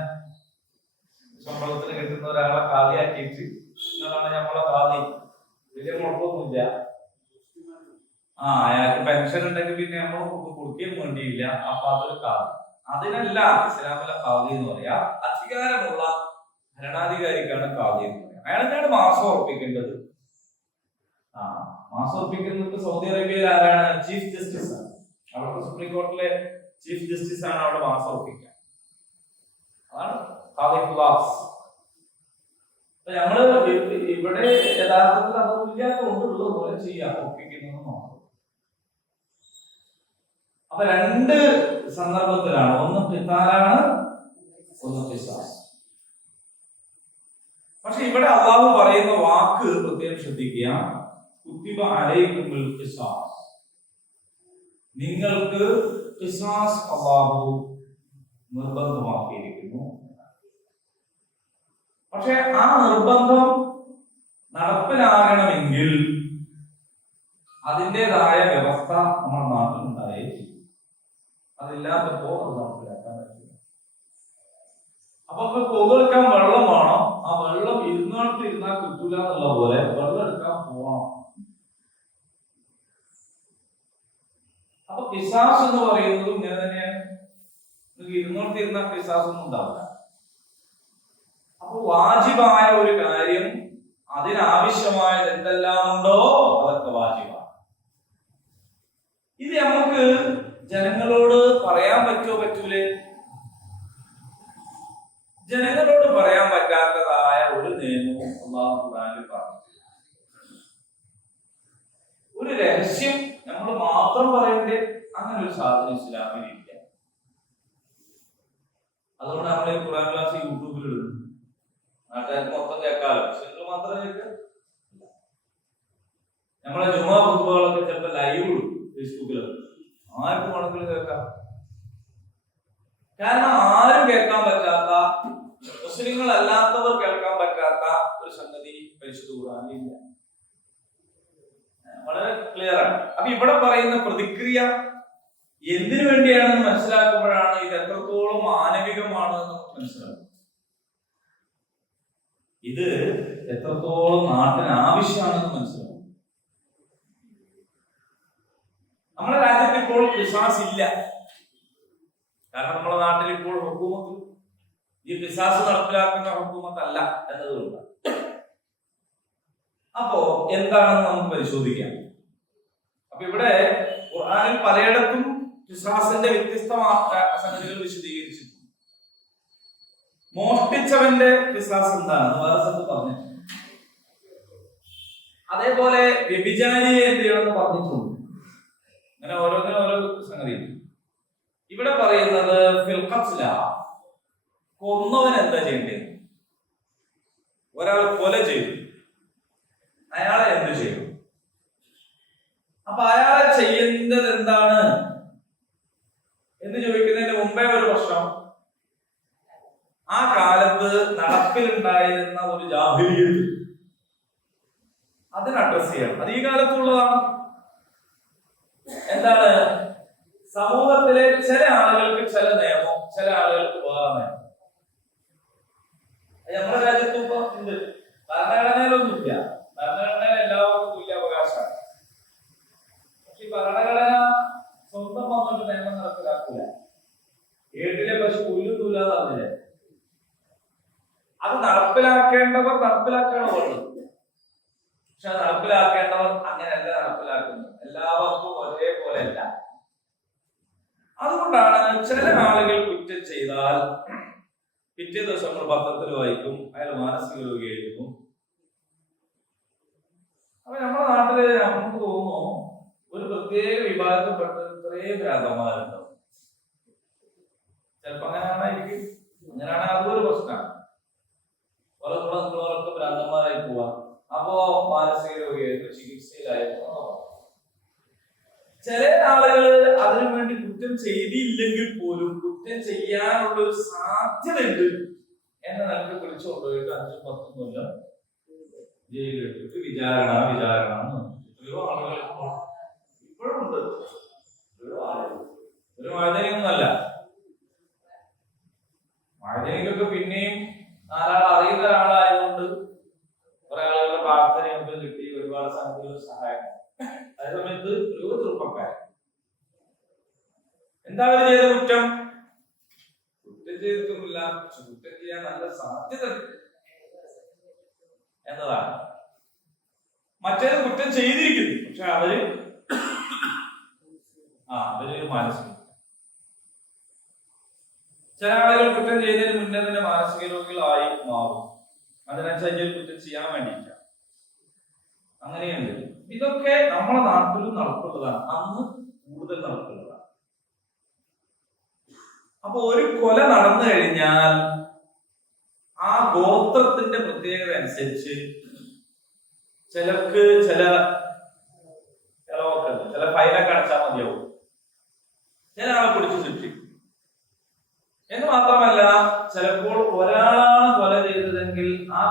ശമ്പളത്തിന് കിട്ടുന്ന ഒരാളെ ഖാദിയാക്കിയിട്ട് എന്നതാണ് നമ്മളെ ഖാദി. വലിയ മുടക്കൊന്നുമില്ല. അയാൾക്ക് പെൻഷൻ ഉണ്ടെങ്കിൽ പിന്നെ നമ്മൾ കൊടുക്കുകയും വേണ്ടിയില്ല. അപ്പൊ അതൊരു ഖാദി. അതിനല്ല ഇസ്ലാമിലെ ഖാദി എന്ന് പറയാ. അധികാരമുള്ള ഭരണാധികാരിക്കാണ് ഖാദി എന്ന് പറയാം. അയാളെന്താണ് മാസം ഉറപ്പിക്കേണ്ടത്. മാസം ഉറപ്പിക്കുന്നത് സൗദി അറേബ്യയിൽ ആരാണ്? ചീഫ് ജസ്റ്റിസ് ആണ്. അവിടുത്തെ സുപ്രീം കോർട്ടിലെ ചീഫ് ജസ്റ്റിസ് ആണ് അവിടെ മാസം ഉറപ്പിക്കുക. അതാണ് ഖാദി ക്ലാസ്. നമ്മള് ഇവിടെ യഥാർത്ഥത്തിൽ അതൊന്നും ഇല്ലാത്തതുകൊണ്ടുള്ള പോലെ ചെയ്യാം, ഒപ്പിക്കുന്നത് നോക്കാം. അപ്പൊ രണ്ട് സന്ദർഭത്തിലാണ്, ഒന്ന് ഖിതാലാണ്, ഒന്ന് ഖിസാസ്. പക്ഷെ ഇവിടെ അല്ലാഹു പറയുന്ന വാക്ക് പ്രത്യേകം ശ്രദ്ധിക്കുക. കുത്തിബ അലൈക്കുമുൽ ഖിസാസ്. നിങ്ങൾക്ക് ഖിസാസ് അല്ലാഹു നിർബന്ധമാക്കിയിരിക്കുന്നു. പക്ഷെ ആ നിർബന്ധം നടപ്പിലാകണമെങ്കിൽ അതിൻ്റെതായ വ്യവസ്ഥ നമ്മുടെ നാട്ടിൽ ഉണ്ടായേ ചെയ്യും. അതില്ലാത്തപ്പോ അത് നടപ്പിലാക്കാൻ പറ്റില്ല. അപ്പൊ പുകയെടുക്കാൻ വെള്ളം വേണം. ആ വെള്ളം ഇരുന്നിടത്ത് ഇരുന്നാൽ കിട്ടൂല എന്നുള്ള പോലെ വെള്ളം എടുക്കാൻ പോകണം. അപ്പൊ ഖിസാസ് എന്ന് പറയുന്നത് ഇങ്ങനെ തന്നെയാണ്. ഇരുന്നിടത്ത് ഇരുന്നാൽ ഖിസാസ് ഒന്നും ഉണ്ടാവില്ല. അപ്പൊ വാജിബായ ഒരു കാര്യം, അതിനാവശ്യമായത് എന്തെല്ലാം ഉണ്ടോ അതൊക്കെ വാജിബാണ്. ഇത് നമുക്ക് ജനങ്ങളോട് പറയാൻ പറ്റുമോ പറ്റൂലേ? ജനങ്ങളോട് പറയാൻ പറ്റാത്തതായ ഒരു നിയമവും അല്ലാഹു ഖുർആനിൽ പറഞ്ഞു. ഒരു രഹസ്യം നമ്മൾ മാത്രം പറയേണ്ട അങ്ങനെ ഒരു സാധനം ഇസ്ലാമിൽ ഇല്ല. അതുകൊണ്ട് നമ്മൾ ഈ ഖുർആൻ ക്ലാസ് യൂട്യൂബിൽ ഇടുന്നു. നാട്ടുകാർക്ക് മൊത്തം കേൾക്കാലോ, മുസ്ലിങ്ങൾ മാത്രമേ കേൾക്കുക. നമ്മളെ ജുമാ ഖുത്ബകളൊക്കെ ചിലപ്പോൾ ലൈവ് ഇടും ഫേസ്ബുക്കിലൊക്കെ. ആർക്കും വേണമെങ്കിലും കേൾക്കാം. കാരണം ആരും കേൾക്കാൻ പറ്റാത്ത, മുസ്ലിങ്ങൾ അല്ലാത്തവർ കേൾക്കാൻ പറ്റാത്ത ഒരു സംഗതി പരിശുദ്ധ ഖുർആനിലില്ല. വളരെ ക്ലിയർ ആണ്. അപ്പൊ ഇവിടെ പറയുന്ന പ്രതിക്രിയ എന്തിനു വേണ്ടിയാണെന്ന് മനസ്സിലാക്കുമ്പോഴാണ് ഇത് എത്രത്തോളം മാനവികമാണെന്ന് നമുക്ക് മനസ്സിലാക്കും. ഇത് എത്രത്തോളം നാട്ടിന് ആവശ്യമാണെന്ന് മനസ്സിലാക്കും. നമ്മുടെ രാജ്യത്ത് ഇപ്പോൾ ഖിസാസ് ഇല്ല. കാരണം നമ്മുടെ നാട്ടിൽ ഇപ്പോൾ ഹുക്കൂമത്ത് ഈ ഖിസാസ് നടപ്പിലാക്കുന്ന ഹുക്കൂമത്ത് അല്ല എന്നതുകൊണ്ട്. അപ്പോ എന്താണെന്ന് നമുക്ക് പരിശോധിക്കാം. അപ്പൊ ഇവിടെ ഖുർആനിൽ പലയിടത്തും ഖിസാസിന്റെ വ്യത്യസ്തമായ സംഗതികൾ വിശദീകരിച്ചിട്ടുണ്ട്. മോഷ്ടിച്ചവന്റെ ഖിസാസ് എന്താണെന്ന് വേറെ സ്ഥലത്ത് പറഞ്ഞു. അതേപോലെ വ്യഭിചാരിയെ എന്ത് ചെയ്യണമെന്ന് പറഞ്ഞിട്ടുണ്ട്. അങ്ങനെ ഓരോന്നിനും ഓരോ സംഗതി. ഇവിടെ പറയുന്നത് കൊന്നവൻ എന്താ ചെയ്യേണ്ടത്? ഒരാൾ കൊല ചെയ്തു, അയാളെ എന്ത് ചെയ്യും? അപ്പൊ അയാളെ ചെയ്യേണ്ടത് എന്താണ് എന്ന് ചോദിക്കുന്നതിന് മുമ്പേ ഒരു പ്രശ്നം, ആ കാലത്ത് നടപ്പിലുണ്ടായിരുന്ന ഒരു ജാഹിലിയ്യത്ത് അതിന് അഡ്രസ് ചെയ്യണം. അത് ഈ കാലത്തുള്ളതാണ്. എന്താണ്? സമൂഹത്തിലെ ചില ആളുകൾക്ക് ചില നിയമം, ചില ആളുകൾക്ക് വേറെ നിയമം. നമ്മുടെ രാജ്യത്ത് ഇപ്പൊ ഉണ്ട്. ഭരണഘടനയിലൊന്നുമില്ല. ഭരണഘടനയിൽ എല്ലാവർക്കും തുല്യ അവകാശമാണ്. പക്ഷെ ഈ ഭരണഘടന സ്വന്തം വന്നിട്ട് നിയമം നടപ്പിലാക്കില്ല. ഏട്ടിലെ പശു പുല്ലുന്നില്ല എന്ന് പറഞ്ഞില്ലേ? അത് നടപ്പിലാക്കേണ്ടവർ നടപ്പിലാക്കണമുണ്ട്. പക്ഷെ അത് നടപ്പിലാക്കേണ്ടവർ അങ്ങനെയല്ല നടപ്പിലാക്കുന്നത്. എല്ലാവർക്കും ഒരേപോലെ അല്ല. അതുകൊണ്ടാണ് ചില ആളുകൾ കുറ്റം ചെയ്താൽ പിറ്റേ ദിവസം നമ്മൾ പത്രത്തിൽ വായിക്കും അയാൾ മാനസിക രോഗിയായിരിക്കും. അപ്പൊ നമ്മുടെ നാട്ടില് നമുക്ക് തോന്നുന്നു ഒരു പ്രത്യേക വിഭാഗത്തിൽപ്പെട്ട ഇത്രയും ഭ്രാന്തന്മാരുണ്ടാവും. ചിലപ്പോ അങ്ങനെയാണെങ്കിൽ അങ്ങനെയാണെങ്കിൽ അതൊരു പ്രശ്നമാണ്. നിങ്ങളൊക്കെ ഭ്രാന്തന്മാരായി പോവാ. അപ്പോ മാനസിക രോഗിയായിരുന്നു, ചികിത്സയിലായിരുന്നു. ചില ആളുകൾ അതിനു വേണ്ടി കുറ്റം ചെയ്തില്ലെങ്കിൽ പോലും കുറ്റം ചെയ്യാനുള്ള ഒരു സാധ്യത ഉണ്ട് എന്ന നിലക്ക് പിടിച്ചുകൊണ്ടുപോയിട്ട് 5-10 കൊല്ലം ജയിലിലിട്ടിട്ട് വിചാരണ എത്രയോ ആളുകൾ ഇപ്പോഴും ഉണ്ട്. ഒരു വാഴനയൊന്നുമല്ല. വാഴനയ്ക്കൊക്കെ പിന്നെയും അറിയുന്ന ഒരാളായതുകൊണ്ട് കുറെ ആളുകളുടെ പ്രാർത്ഥനയൊക്കെ കിട്ടി, ഒരുപാട് സംഗതികൾ സഹായം. അതേ സമയത്ത് ഒരു ചെറുപ്പക്കാരൻ എന്താ അവർ ചെയ്ത കുറ്റം? കുറ്റം ചെയ്തിട്ടൊന്നുമില്ല, കുറ്റം ചെയ്യാൻ നല്ല സാധ്യത എന്നതാണ്. മറ്റേത് കുറ്റം ചെയ്തിരിക്കുന്നു, പക്ഷെ അവര് മാനസിക. ചില ആളുകൾ കുറ്റം ചെയ്തതിന് മുന്നേ തന്നെ മാനസിക രോഗികളായി മാറും. അതിനനുസരിച്ച് കുറ്റം ചെയ്യാൻ വേണ്ടിയില്ല. അങ്ങനെയുണ്ട്. ഇതൊക്കെ നമ്മുടെ നാട്ടിലും നടക്കുള്ളതാണ്, അന്ന് കൂടുതൽ നടക്കുള്ളതാണ്. അപ്പൊ ഒരു കൊല നടന്നു കഴിഞ്ഞാൽ ആ ഗോത്രത്തിന്റെ പ്രത്യേകത അനുസരിച്ച് ചിലർക്ക് ചില ഫൈനൊക്കെ അടച്ചാൽ മതിയാവും. ചില ആളെ പിടിച്ചു ശിക്ഷിക്കും. എന്ന് മാത്രമല്ല, ചിലപ്പോൾ ഒരാളാണ് കൊല ചെയ്തതെങ്കിൽ ആ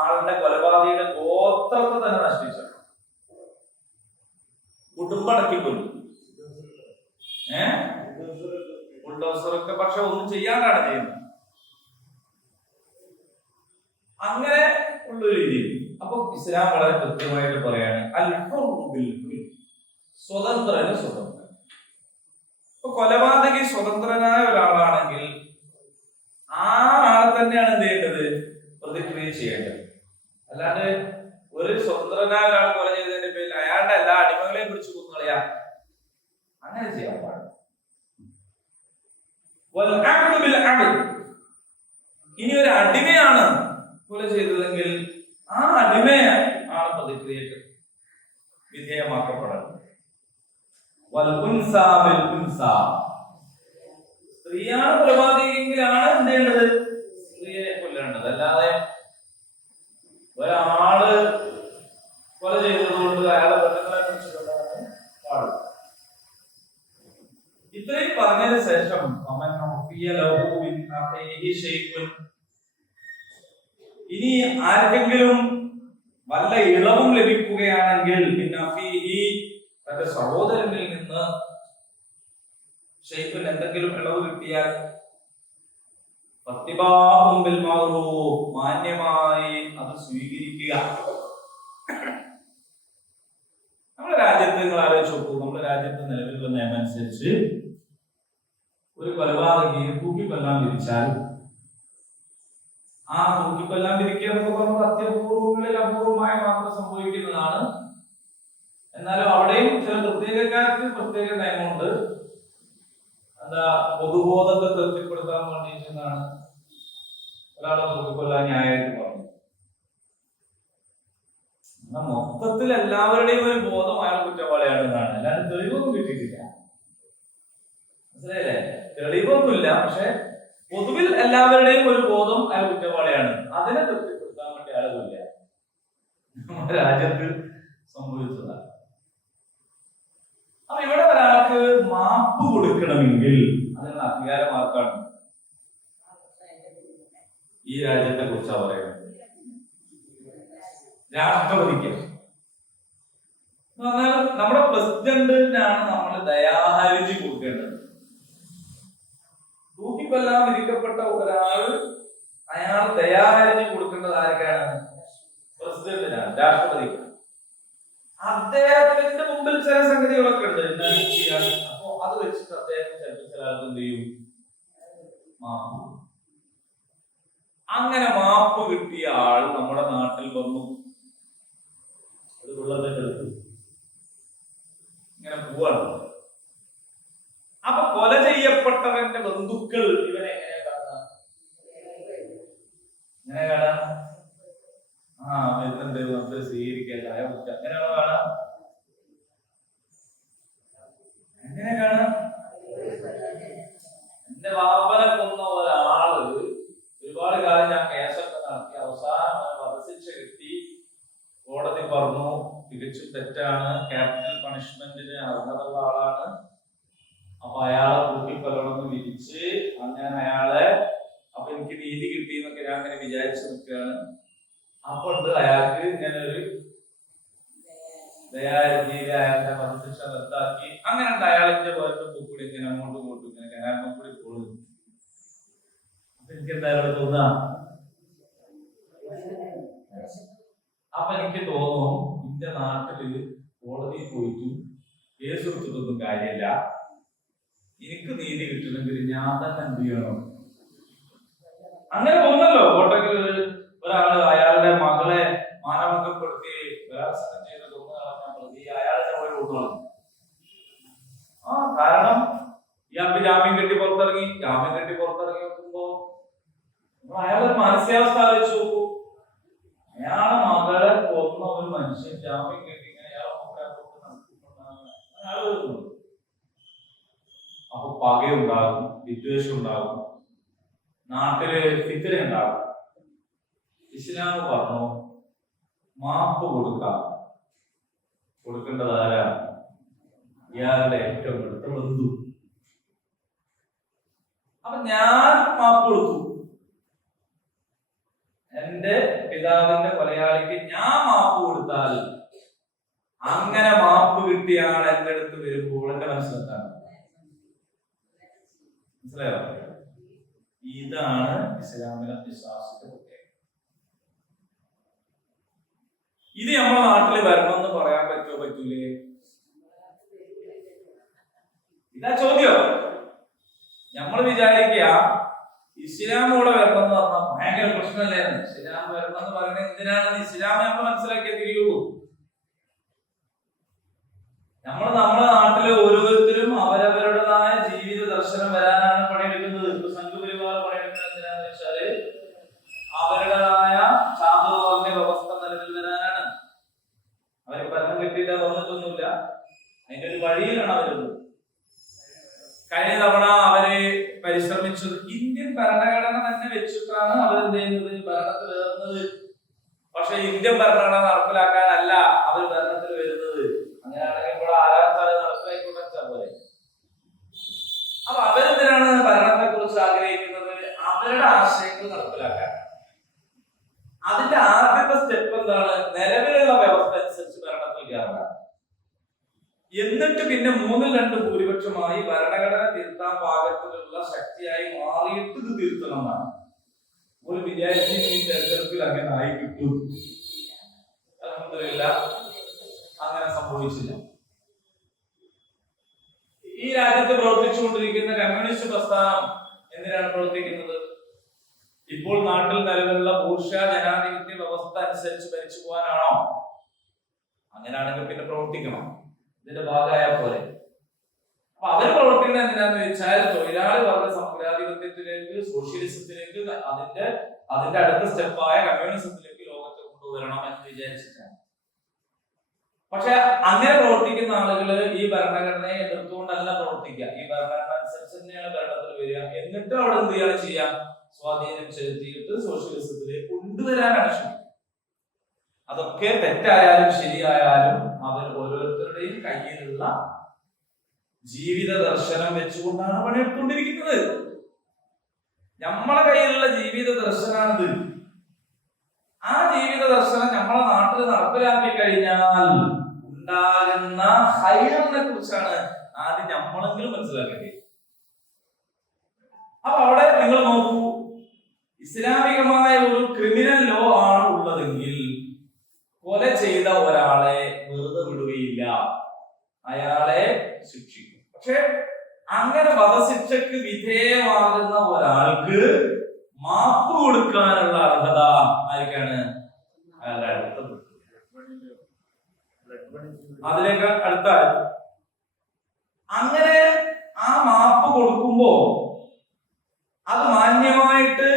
ആളുടെ കൊലപാതകയുടെ ഗോത്രത്തെ തന്നെ നശിപ്പിച്ചു, കുടുംബടക്കി കൊല്ലും. ബുൾഡോസറൊക്കെ പക്ഷെ ഒന്നും ചെയ്യാണ്ടാണ് ചെയ്യുന്നത്. അങ്ങനെ ഉള്ളൊരു രീതിയിൽ. അപ്പൊ ഇസ്ലാം വളരെ കൃത്യമായിട്ട് പറയാണ്, സ്വതന്ത്രന് സ്വതന്ത്രൻ. ഇപ്പൊ കൊലപാതകി സ്വതന്ത്രനായ ഒരാളാണെങ്കിൽ ആ ആളെ തന്നെയാണ് എന്ത് ചെയ്യേണ്ടത്? പ്രതിക്രിയ ചെയ്യേണ്ടത്. അല്ലാണ്ട് ഒരു സ്വതന്ത്രനായ ഒരാൾ കൊല ചെയ്തതിന്റെ പേരിൽ അയാളുടെ എല്ലാ അടിമകളെയും പിടിച്ചു കൊന്നുകളയാ, അങ്ങനെ ചെയ്യാൻ പാടില്ല. ഇനി അടിമയാണ് കൊല ചെയ്തതെങ്കിൽ ആ അടിമയെ ആണ് പ്രതിക്രിയക്ക് വിധേയമാക്കപ്പെടേണ്ടത്. സ്ത്രീയാണ് കൊലപാതകെങ്കിലാണ് എന്ത് ചെയ്യേണ്ടത്? സ്ത്രീയെ കൊല്ലേണ്ടത്. അല്ലാതെ ഒരാള് കൊല ചെയ്തതുകൊണ്ട് അയാളെ ബന്ധങ്ങളെ കുറിച്ച് കൊല്ലാൻ പാടില്ല. ഇത്രയും പറഞ്ഞതിന് ശേഷം ഇനി ആർക്കെങ്കിലും വല്ല ഇളവും ലഭിക്കുകയാണെങ്കിൽ തന്റെ സഹോദരനിൽ നിന്ന് ഷെയ്ഖിന് എന്തെങ്കിലും ഇളവ് കിട്ടിയാൽ മാന്യമായി അത് സ്വീകരിക്കുക. നമ്മുടെ രാജ്യത്ത് നിങ്ങൾ ആലോചിച്ച് നോക്കൂ. നമ്മുടെ രാജ്യത്ത് നിലവിലുള്ള നിയമം അനുസരിച്ച് ഒരു കൊലപാതകിയെ തൂക്കിക്കൊല്ലാൻ വിധിച്ചാൽ ആ തൂക്കിക്കൊല്ലാൻ വിധിക്കുക എന്നൊക്കെ പറഞ്ഞത് അത്യപൂർവങ്ങളിൽ അപൂർവമായി മാത്രം സംഭവിക്കുന്നതാണ്. എന്നാലും അവിടെയും ചില പ്രത്യേകക്കാർക്ക് പ്രത്യേക നിയമമുണ്ട്. എന്താ, പൊതുബോധത്തെ തൃപ്തിപ്പെടുത്താൻ വേണ്ടിയിട്ടാണ് ഒരാളെ തൂക്കിക്കൊല്ലാൻ ന്യായമായിട്ട് പറഞ്ഞത്. മൊത്തത്തിൽ എല്ലാവരുടെയും ഒരു ബോധം അയാൾ കുറ്റവാളിയാണെന്നാണ്. അല്ലാണ്ട് തെളിവൊന്നും കിട്ടിയിട്ടില്ല. മനസ്സിലായില്ലേ? തെളിവൊന്നുമില്ല. പക്ഷെ പൊതുവിൽ എല്ലാവരുടെയും ഒരു ബോധം അയാൾ കുറ്റവാളിയാണ്. അതിനെ തൃപ്തിപ്പെടുത്താൻ വേണ്ടി അയാൾ കൊല്ല നമ്മുടെ രാജ്യത്ത് സംഭവിച്ചതാണ്. അപ്പൊ ഇവിടെ ഒരാൾക്ക് മാപ്പ് കൊടുക്കണമെങ്കിൽ അതിനുള്ള അധികാരം ആർക്കാണ്? ഈ രാജ്യത്തെ കുറിച്ചാണ് പറയുന്നത്. രാഷ്ട്രപതിക്ക്. നമ്മുടെ പ്രസിഡന്റിനാണ് നമ്മൾ ദയാഹർജി കൊടുക്കേണ്ടത്. തൂക്കിക്കൊല്ലാൻ വിധിക്കപ്പെട്ട ഒരാൾ അയാൾ ദയാഹർജി കൊടുക്കേണ്ടത് ആർക്കാണ്? പ്രസിഡന്റിനാണ്, രാഷ്ട്രപതിക്ക്. അദ്ദേഹത്തിന്റെ മുമ്പിൽ ചില സംഗതികളൊക്കെ ഉണ്ട് എന്താണ് ചെയ്യാൻ. അപ്പൊ അത് വെച്ചിട്ട് അദ്ദേഹം ചില ആൾക്ക് എന്ത് ചെയ്യും? മാപ്പ്. അങ്ങനെ മാപ്പ് കിട്ടിയ ആൾ നമ്മുടെ നാട്ടിൽ വന്നു, ഒരു വെള്ളത്തിന്റെ അടുത്ത് ഇങ്ങനെ പോവാണ്. അപ്പൊ കൊല ചെയ്യപ്പെട്ടവന്റെ ബന്ധുക്കൾ ഇവനെ എങ്ങനെ കാണാം? എങ്ങനെ കാണാം? വരുന്നുണ്ട്, നമുക്ക് സ്വീകരിക്കല്ല, അങ്ങനെയാണോ കാണാം? എങ്ങനെ കാണാം? എന്റെ വാപ്പനെ കൊന്ന ഒരാള് ഒരുപാട് കാലം ഞാൻ കേസൊക്കെ നടത്തി, അവസാനം വധശിക്ഷ കിട്ടി. കോടതി പറഞ്ഞു തികച്ചും തെറ്റാണ്, ക്യാപിറ്റൽ പണിഷ്മെന്റിന് അർഹതയുള്ള ആളാണ്. അപ്പൊ അയാളെ തൂക്കിക്കൊല്ലണമെന്ന് വിധിച്ച് അങ്ങനെ അയാളെ, അപ്പൊ എനിക്ക് നീതി കിട്ടി എന്നൊക്കെ ഞാൻ അങ്ങനെ വിചാരിച്ചു നിൽക്കുകയാണ്. അപ്പൊ ഉണ്ട് അയാൾക്ക് ഇങ്ങനെ ഒരു ദയാഹർജിയിൽ അയാളുടെ വധശിക്ഷ റദ്ദാക്കി. അങ്ങനെ ഉണ്ട് അയാളിന്റെ വേറെ കൂടി ഇങ്ങനെ അങ്ങോട്ടും ഇങ്ങോട്ടും ഇങ്ങനെ കനാൽമ കൂടി പോകുന്നു. അപ്പൊ എനിക്ക് എന്തായാലും തോന്നാ, അപ്പൊ എനിക്ക് തോന്നും എന്റെ നാട്ടില് കോടതിയിൽ പോയിട്ടും കേസ് കൊടുത്തിട്ടൊന്നും കാര്യമില്ല. എനിക്ക് നീതി കിട്ടണമെങ്കിൽ ഞാൻ തന്നെ എന്ത് ചെയ്യണം? അങ്ങനെ തോന്നല്ലോ. കോട്ടയ്ക്ക് ഒരാള് അയാളുടെ മകളെ മാനഭംഗപ്പെടുത്തി ബലാത്സംഗം ചെയ്ത് കൊന്നു കളഞ്ഞ പ്രതി അയാളെ പോയി കൊന്നുകളഞ്ഞു. കാരണം ഇയാൾക്ക് ജാമ്യം കെട്ടി പുറത്തിറങ്ങി നോക്കുമ്പോ അയാളൊരു മാനസികാവസ്ഥ ആലോചിച്ച് നോക്കൂ. അയാളെ മകളെ കൊന്ന ഒരു മനുഷ്യൻ ജാമ്യം കെട്ടി ഇങ്ങനെ അയാൾ അപ്പൊ പകയുണ്ടാകും, വിദ്വേഷം ഉണ്ടാകും, നാട്ടില് ഫിത്ന ഉണ്ടാകും. ഇസ്ലാം പറഞ്ഞു മാപ്പ് കൊടുക്കേണ്ടത് ആരാ? ഇയാളുടെ ഏറ്റവും അടുത്ത ബന്ധു. അപ്പൊ ഞാൻ മാപ്പ് കൊടുത്തു, എന്റെ പിതാവിന്റെ കൊലയാളിക്ക് ഞാൻ മാപ്പ് കൊടുത്താൽ, അങ്ങനെ മാപ്പ് കിട്ടിയ ആൾ എന്റെ അടുത്ത് വരുമ്പോൾ എന്റെ മനസ്സിലെന്താണ്? മനസ്സിലായോ? ഇതാണ് ഇസ്ലാമിലെ വിശ്വാസത്തിന്റെ പ്രത്യേകത. ഇത് നമ്മുടെ നാട്ടിൽ വരണമെന്ന് പറയാൻ പറ്റുമോ? പറ്റൂലേ? ഇതാ ചോദ്യം. നമ്മൾ വിചാരിക്കുക ഇസ്ലാം കൂടെ വരണം എന്ന് പറഞ്ഞാൽ ഭയങ്കര പ്രശ്നമല്ലേ? ഇസ്ലാം വരണം എന്ന് പറയുന്നത് എന്തിനാണെന്ന് ഇസ്ലാം നമ്മൾ മനസ്സിലാക്കിയേ തിരിയുള്ളൂ. നമ്മുടെ നാട്ടിലെ ഓരോരുത്തരും അവരവരുടേതായ ജീവിത ദർശനം വരാനാണ് പണിയെടുക്കുന്നത്. സംഘപരിവാർ പണിയെടുക്കുന്നത് എന്തിനാന്ന് വെച്ചാല് കഴിഞ്ഞ തവണ അവര് പരിശ്രമിച്ചത് ഇന്ത്യൻ ഭരണഘടന തന്നെ വെച്ചിട്ടാണ് അവരെന്ത് ചെയ്യുന്നത്, ഭരണത്തിൽ ഏറുന്നത്. പക്ഷെ ഇന്ത്യൻ ഭരണഘടന നടപ്പിലാക്കാനല്ല അവർ ഭരണത്തിൽ വരുന്നത്. അങ്ങനെയാണെങ്കിൽ ഇവിടെ ആരാച്ചാല് നടപ്പിലാക്കിക്കൊണ്ടാ പോലെ. അപ്പൊ അവരെന്തിനാണ് ഭരണത്തെ കുറിച്ച് ആഗ്രഹിക്കുന്നത്? അവരുടെ ആശയങ്ങൾ നടപ്പിലാക്കാൻ. അതിന്റെ ആദ്യത്തെ സ്റ്റെപ്പ് എന്താണ്? നിലവിലുള്ള വ്യവസ്ഥ അനുസരിച്ച് ഭരണത്തിൽ കയറുക. എന്നിട്ട് പിന്നെ 2/3 ഭൂരിപക്ഷമായി ഭരണഘടന തിരുത്താൻ പാകത്തിലുള്ള ശക്തിയായി മാറിയിട്ട് ഇത് തിരുത്തണം എന്നാണ്. ഒരു വിചാരിച്ച ഈ തെരഞ്ഞെടുപ്പിൽ അങ്ങനെ ആയി കിട്ടും. അൽഹംദുലില്ലാ അങ്ങനെ സംഭവിച്ചില്ല. ഈ രാജ്യത്ത് പ്രവർത്തിച്ചുകൊണ്ടിരിക്കുന്ന കമ്മ്യൂണിസ്റ്റ് പ്രസ്ഥാനം എന്തിനാണ് പ്രവർത്തിക്കുന്നത്? ഇപ്പോൾ നാട്ടിൽ നിലവിലുള്ള ബൂർഷ്വാ ജനാധിപത്യ വ്യവസ്ഥ അനുസരിച്ച് ഭരിച്ചു പോകാനാണോ? അങ്ങനെയാണെങ്കിൽ പിന്നെ പ്രവർത്തിക്കണം, ഇതിന്റെ ഭാഗമായ പോലെ. അപ്പൊ അവര് പ്രവർത്തിക്കുന്നത് എന്തിനാന്ന് വെച്ചാൽ തൊഴിലാളി വർഗ സമഗ്രാധിപത്യത്തിലേക്ക്, സോഷ്യലിസത്തിലേക്ക്, അതിന്റെ അടുത്ത സ്റ്റെപ്പായ കമ്മ്യൂണിസത്തിലേക്ക് ലോകത്തെ കൊണ്ടുവരണം എന്ന് വിചാരിച്ചിട്ടാണ്. പക്ഷെ അങ്ങനെ പ്രവർത്തിക്കുന്ന ആളുകള് ഈ ഭരണഘടനയെ എതിർത്തുകൊണ്ടല്ല പ്രവർത്തിക്കുക. ഈ ഭരണഘടന അനുസരിച്ച് തന്നെയാണ് ഭരണത്തിൽ വരിക. എന്നിട്ട് അവിടെ എന്ത് ചെയ്യാണ് ചെയ്യാം? സ്വാധീനം ചെലുത്തിയിട്ട് സോഷ്യലിസത്തിലേക്ക് കൊണ്ടുവരാനാണ് ശ്രമിക്കുക. അതൊക്കെ തെറ്റായാലും ശരിയായാലും അവർ ഓരോരുത്തരുടെയും കയ്യിലുള്ള ജീവിത ദർശനം വെച്ചുകൊണ്ടാണ് പണിയെടുത്തുകൊണ്ടിരിക്കുന്നത്. നമ്മളെ കയ്യിലുള്ള ജീവിത ദർശനാണിത്. ആ ജീവിത ദർശനം നമ്മളെ നാട്ടിൽ നടപ്പിലാക്കി കഴിഞ്ഞാൽ ഉണ്ടാകുന്ന ഹൈറിനെ കുറിച്ചാണ് ആദ്യം നമ്മളെങ്കിലും മനസ്സിലാക്കേണ്ടത്. അപ്പൊ അവിടെ നിങ്ങൾ നോക്കൂ, ഇസ്ലാമികമായ ഒരു ക്രിമിനൽ ലോ ആണ് ഉള്ളതെങ്കിൽ കൊല ചെയ്ത ഒരാളെ വെറുതെ വിടുകയില്ല, അയാളെ ശിക്ഷിക്കും. പക്ഷെ അങ്ങനെ വധശിക്ഷക്ക് വിധേയമാകുന്ന ഒരാൾക്ക് മാപ്പ് കൊടുക്കാനുള്ള അർഹത ആർക്കാണ്? അയാളുടെ അടുത്തത്. അതിലേക്ക് അടുത്ത അങ്ങനെ ആ മാപ്പ് കൊടുക്കുമ്പോ അത് മാന്യമായിട്ട്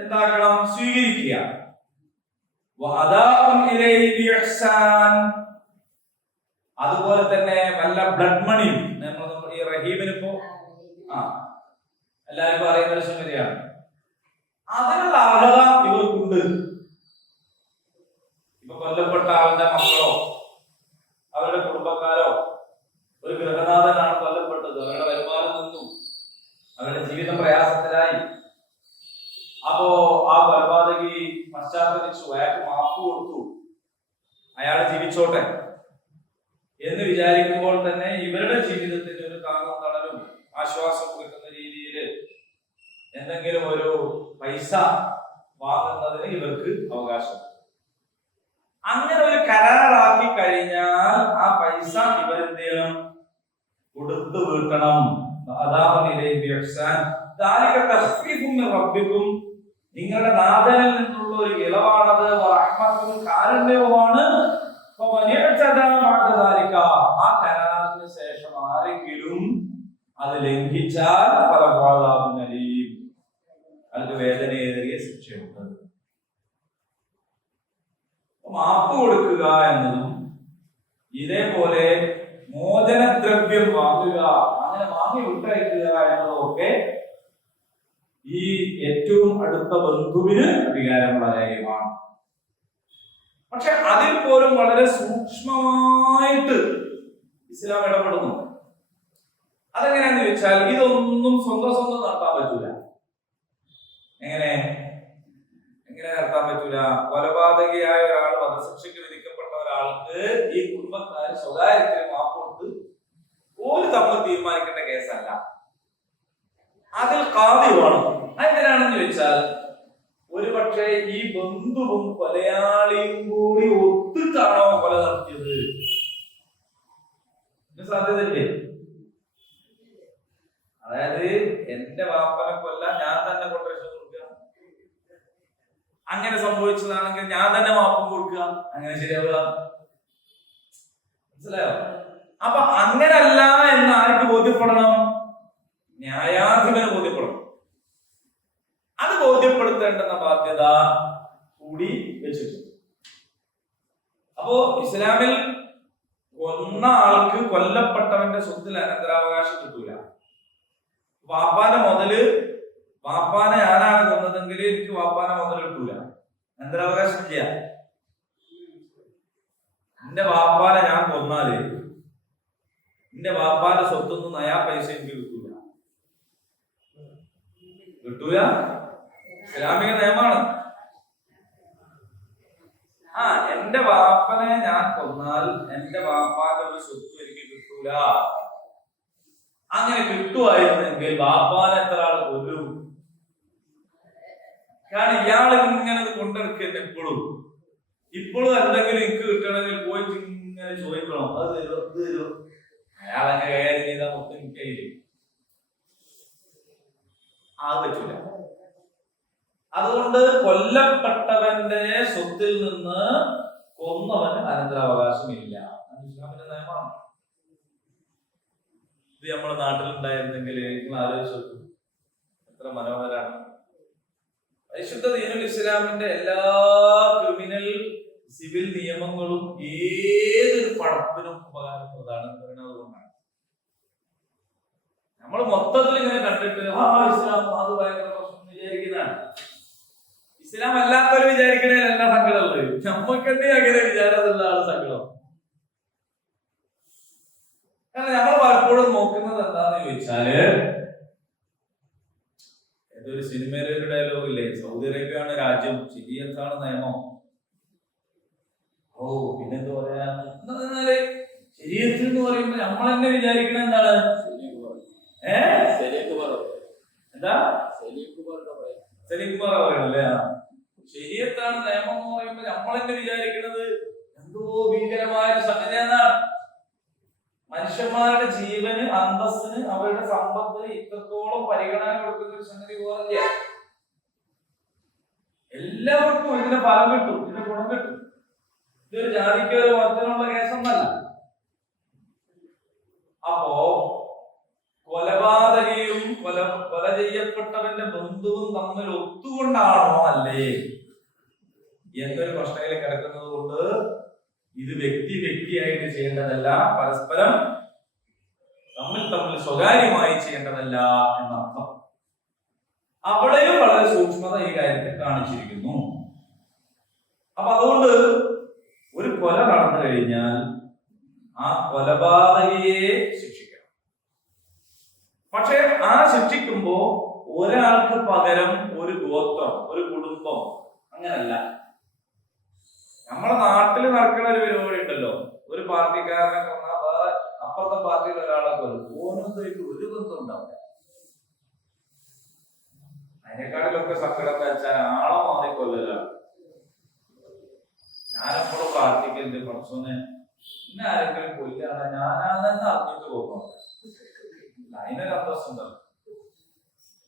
എന്താക്കണം? സ്വീകരിക്കുക. അതുപോലെ തന്നെ വല്ല ബ്ലഡ് മണിയും നമ്മൾ ഈ റഹീമിന് ഇപ്പോ എല്ലാവർക്കും അറിയുന്ന ഒരു സംഗതിയാണ്. അതിനുള്ള അർഹത ഇവർക്കുണ്ട്. ഇപ്പൊ കൊല്ലപ്പെട്ട ആളുടെ മക്കളോ അവരുടെ കുടുംബക്കാരോ, ഒരു ഗൃഹനാഥനാണ് കൊല്ലപ്പെട്ടത്, അവരുടെ വരുമാനം നിന്നു, അവരുടെ ജീവിതം പ്രയാസത്തിലായി. അപ്പോ ആ കൊലപാതകി പശ്ചാത്തലിച്ചു, അയാൾക്ക് മാപ്പ് കൊടുത്തു, അയാൾ ജീവിച്ചോട്ടെ എന്ന് വിചാരിക്കുമ്പോൾ തന്നെ ഇവരുടെ ജീവിതത്തിന് ഒരു താങ്ങും തണലും ആശ്വാസം കിട്ടുന്ന രീതിയിൽ എന്തെങ്കിലും ഒരു പൈസ വാങ്ങുന്നതിന് ഇവർക്ക് അവകാശം. അങ്ങനെ ഒരു കരാറാക്കി കഴിഞ്ഞാൽ ആ പൈസ ഇവരെന്ത് ചെയ്യണം? കൊടുത്തു വീട്ടണം. നിങ്ങളുടെ നാഥനിൽ നിന്നുള്ള ഒരു ഇളവാണത്, കാരുണ്യവുമാണ്. ആ കരാറിന് ശേഷം ആരെങ്കിലും അത് ലംഘിച്ചാൽ അത് വേദനയേറിയ ശിക്ഷയുണ്ട്. മാപ്പ് കൊടുക്കുക എന്നതും ഇതേപോലെ മോചനദ്രവ്യം വാങ്ങുക, അങ്ങനെ വാങ്ങി വിട്ടയക്കുക എന്നതും ഒക്കെ ഈ ഏറ്റവും അടുത്ത ബന്ധുവിന് അധികാരമുള്ള കാര്യമാണ്. പക്ഷെ അതിൽ പോലും വളരെ സൂക്ഷ്മമായിട്ട് ഇസ്ലാം ഇടപെടുന്നു. അതെങ്ങനെയാന്ന് ചോദിച്ചാൽ ഇതൊന്നും സ്വന്തം നടത്താൻ പറ്റൂല. എങ്ങനെ നടത്താൻ പറ്റൂല? കൊലപാതകയായ ഒരാൾ, വധശിക്ഷയ്ക്ക് വിധിക്കപ്പെട്ട ഒരാൾക്ക് ഈ കുടുംബക്കാർ സ്വകാര്യത്തിൽ മാപ്പ് കൊടുത്ത് ഒരു തമ്മിൽ തീരുമാനിക്കേണ്ട കേസല്ല. അതിൽ ഖാദി വേണം. അതെന്തിനാണെന്ന് ചോദിച്ചാൽ ഒരുപക്ഷെ ഈ ബന്ധുവും കൊലയാളിയും കൂടി ഒത്തിട്ടാണോ കൊല നടത്തിയത്? സാധ്യതയില്ലേ? അതായത് എന്റെ വാപ്പനെ കൊല്ലാൻ ഞാൻ തന്നെ കൊട്ടേഷൻ കൊടുക്കുക, അങ്ങനെ സംഭവിച്ചതാണെങ്കിൽ ഞാൻ തന്നെ മാപ്പ് കൊടുക്കുക, അങ്ങനെ ശരിയാവുക? മനസ്സിലായോ? അപ്പൊ അങ്ങനല്ല എന്ന് ആർക്ക് ബോധ്യപ്പെടണം? ന്യായാധിപന് ബോധ്യപ്പെടണം. അത് ബോധ്യപ്പെടുത്തേണ്ടുന്ന ബാധ്യത കൂടി വെച്ചിട്ടുണ്ട്. അപ്പോ ഇസ്ലാമിൽ കൊന്ന ആൾക്ക് കൊല്ലപ്പെട്ടവന്റെ സ്വത്തിൽ അനന്തരാവകാശം കിട്ടൂല. വാപ്പാന്റെ മുതല് വാപ്പാനെ ഞാനാണ് കൊന്നതെങ്കിൽ എനിക്ക് വാപ്പാനെ മുതൽ കിട്ടൂല, അനന്തരാവകാശം ഇല്ല. എന്റെ വാപ്പാനെ ഞാൻ കൊന്നാല് എന്റെ വാപ്പാന്റെ സ്വത്തൊന്നും നയാ പൈസ എനിക്ക് കിട്ടൂല. ഇസ്ലാമിക നിയമമാണ്. എന്റെ വാപ്പനെ ഞാൻ കൊന്നാൽ എന്റെ വാപ്പാന്റെ ഒരു സ്വത്ത് എനിക്ക് കിട്ടൂല. അങ്ങനെ കിട്ടുമായിരുന്നെങ്കിൽ വാപ്പാനെ എത്ര ആള് കൊല്ലും? കാരണം ഇയാൾ ഇങ്ങനെ കൊണ്ടെടുക്കരുത്. ഇപ്പോഴും എന്തെങ്കിലും എനിക്ക് കിട്ടണമെങ്കിൽ പോയിട്ട് ഇങ്ങനെ ചോദിക്കണം, അത് തരുമോ ഇത് തരുമോ. അയാൾ അങ്ങനെ കൈകാര്യം ചെയ്താൽ മൊത്തം എനിക്ക് കയ്യില് അത് പറ്റൂല. അതുകൊണ്ട് കൊല്ലപ്പെട്ടവന്റെ സ്വത്തിൽ നിന്ന് കൊന്നവന് അനന്തരാവകാശം ഇല്ല. ഇസ്ലാമിന്റെ നിയമമാണ്. ഇത് നമ്മുടെ നാട്ടിലുണ്ടായിരുന്നെങ്കിൽ നിങ്ങൾ ആലോചിച്ചു എത്ര മനോഹരാണ്. പരിശുദ്ധ ദീനുൽ ഇസ്ലാമിന്റെ എല്ലാ ക്രിമിനൽ സിവിൽ നിയമങ്ങളും ഏതൊരു പടപ്പിനും ഉപകാരപ്രദമാണ്. അതുകൊണ്ടാണ് നമ്മൾ മൊത്തത്തിൽ ഇങ്ങനെ കണ്ടിട്ട് ഇസ്ലാം അത് ഭയങ്കര പ്രശ്നം വിചാരിക്കുന്നതാണ്. ഇസ്ലാം അല്ലാത്തവർ വിചാരിക്കണേലല്ല സങ്കടമുള്ളത്, നമ്മൾക്ക് തന്നെ അങ്ങനെ വിചാരമുള്ള ആള് സങ്കടം. കാരണം നമ്മൾ പലപ്പോഴും നോക്കുന്നത് എന്താന്ന് ചോദിച്ചാല്, ഏതൊരു സിനിമയിലെ ഒരു ഡയലോഗ് ഇല്ലേ, സൗദി അറേബ്യയാണ് രാജ്യം, ശരിയത്താണ് നിയമം. പിന്നെന്താ പറയാ, ശരീരത്തിൽ എന്ന് പറയുമ്പോ നമ്മൾ തന്നെ വിചാരിക്കണ എന്താണ്, എന്താ സലീം കുമാർ പറയണല്ലേ, ശരീരത്താണ് നിയമം എന്ന് പറയുമ്പോ നമ്മൾ തന്നെ വിചാരിക്കുന്നത് എന്തോ ഭീകരമായ സംഗതിയാണ്. മനുഷ്യന്മാരുടെ ജീവന്, അന്തസ്സിന്, അവരുടെ സമ്പത്തിന് ഇത്രത്തോളം പരിഗണന കൊടുക്കുന്ന ഒരു സംഗതി പോലില്ല. എല്ലാവർക്കും ഇതിന്റെ ഫലം കിട്ടും, ഇതിന്റെ ഗുണം കിട്ടും. ഇതൊരു ജാതിക്ക് ഒരു മതത്തിനുള്ള കേസൊന്നല്ല. അപ്പോ കൊലപാതകയും കൊല ചെയ്യപ്പെട്ടവന്റെ ബന്ധുവും തമ്മിൽ ഒത്തുകൊണ്ടാണോ അല്ലേ എന്നൊരു പ്രശ്നത്തിൽ കിടക്കുന്നത് കൊണ്ട് ഇത് വ്യക്തിയായിട്ട് ചെയ്യേണ്ടതല്ല, പരസ്പരം തമ്മിൽ സ്വകാര്യമായി ചെയ്യേണ്ടതല്ല എന്നർത്ഥം. അവിടെയും വളരെ സൂക്ഷ്മത ഈ കാര്യത്തിൽ കാണിച്ചിരിക്കുന്നു. അപ്പൊ അതുകൊണ്ട് ഒരു കൊല നടന്നു കഴിഞ്ഞാൽ ആ കൊലപാതകയെ ശിക്ഷിക്കണം. പക്ഷെ ആ ശിക്ഷിക്കുമ്പോ ഒരാൾക്ക് പകരം ഒരു ഗോത്രം, ഒരു കുടുംബം, അങ്ങനല്ല. നമ്മുടെ നാട്ടിൽ നടക്കുന്ന ഒരു പരിപാടി ഉണ്ടല്ലോ, ഒരു പാർട്ടിക്കാരനെ കൊന്നാൽ വേറെ അപ്പുറത്തെ പാർട്ടിയിൽ ഒരാളെ കൊല്ലും, ഓരോന്നായിട്ട് ഒരു ബന്ധം ഉണ്ടാവില്ല. അതിനെക്കാട്ടിലൊക്കെ സങ്കടം വെച്ചാൽ ആളെ മാറി കൊല്ലലാണ്. ഞാനെപ്പോഴും പ്രാർത്ഥിക്കലുണ്ട്, പഠിച്ചോനെ ഇന്നെ ആരെങ്കിലും കൊല്ലാണ് ഞാനാണെന്ന് അറിഞ്ഞിട്ട് പോകുന്നു. അതിനൊരു അന്തസ്സുണ്ടല്ലോ.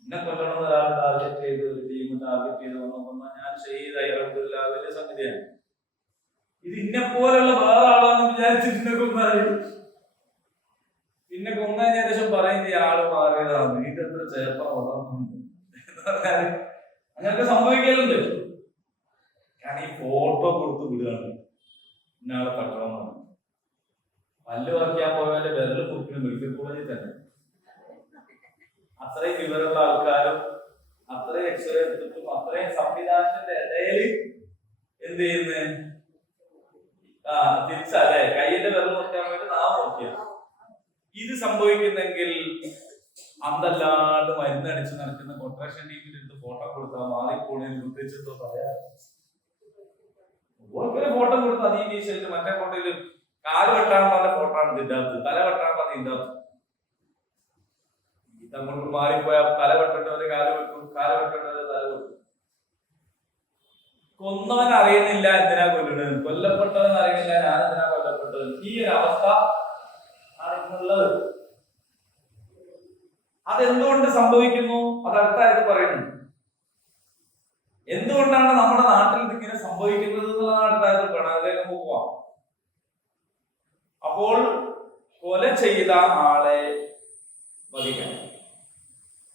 എന്നെ കൊല്ലണമെന്ന് ഒരാൾ ടാർഗറ്റ് ചെയ്ത്, ഒരു ടീം ടാർഗറ്റ് ചെയ്ത് വന്നപ്പോൾ ഞാൻ ചെയ്ത വലിയ സംഗതിയാണ്. ഇത് ഇന്നെപ്പോലുള്ള വേറെ ആളാന്ന് വിചാരിച്ചിട്ട് കൊന്നാലും പിന്നെ കൊന്നതിന് ശേഷം പറയും ഈ ആള് മാറിയതാണ്, ഇതെത്ര ചേർപ്പ വളർന്നുണ്ട് എന്ന് പറഞ്ഞാല് അങ്ങനൊക്കെ സംഭവിക്കലുണ്ട്. കാരണം ഈ ഫോട്ടോ കൊടുത്ത് വിടുകയാണ്, ഇന്നാളെ തട്ടണമെന്നാണ്. പല്ല് വയ്ക്കാൻ പോയവന്റെ വിരല് കുറിക്കുന്ന മെഡിക്കൽ കോളേജിൽ തന്നെ അത്രയും വിവരമുള്ള ആൾക്കാരും അത്രയും എക്സ്റേ എടുത്തിട്ടും അത്രയും സംവിധാനത്തിന്റെ ഇടയിൽ എന്ത് ചെയ്യുന്നേ, തിരിച്ചല്ലേ കയ്യിന്റെ വിരൽ നോക്കാൻ വേണ്ടി നാം നോക്കിയ ഇത് സംഭവിക്കുന്നെങ്കിൽ അന്തല്ലാണ്ട് മരുന്നടിച്ച് നടക്കുന്ന കൊട്ടേഷൻ ടീമിൽ എടുത്ത് ഫോട്ടോ കൊടുത്താൽ മാറിപ്പോണേ ഉദ്ദേശിച്ചോ പറയാ. ഓർക്കൊരു ഫോട്ടോ കൊടുത്ത് അതീ ടീഷർട്ട്, മറ്റേ ഫോട്ടോയില് കാല് വെട്ടാനുള്ള ഫോട്ടോ ആണ് ഇതിന്റെ അകത്ത്, തല വെട്ടാനുള്ള ഇതിന്റെ അകത്ത്. നമ്മൾക്ക് മാറിപ്പോയാൽ തല വെട്ടേണ്ടവരെ കാല് വെട്ടും, കാല് വെട്ടേണ്ടവരെ തല വെട്ടും. കൊന്നവൻ അറിയുന്നില്ല എന്തിനാ കൊല്ലുന്നത്, കൊല്ലപ്പെട്ടവൻ അറിയുന്നില്ല ഞാൻ എന്തിനാ കൊല്ലപ്പെട്ടത്. ഈ ഒരു അവസ്ഥ ആണുള്ളത്. അതെന്തുകൊണ്ട് സംഭവിക്കുന്നു? അത് അടുത്തായത് പറയുന്നു. എന്തുകൊണ്ടാണ് നമ്മുടെ നാട്ടിൽ ഇതിങ്ങനെ സംഭവിക്കുന്നത് എന്നുള്ളതാണ് അടുത്തായത് പറയണം. അതിലേക്ക് പോവാം. അപ്പോൾ കൊല ചെയ്ത ആളെ വധിക്കണം.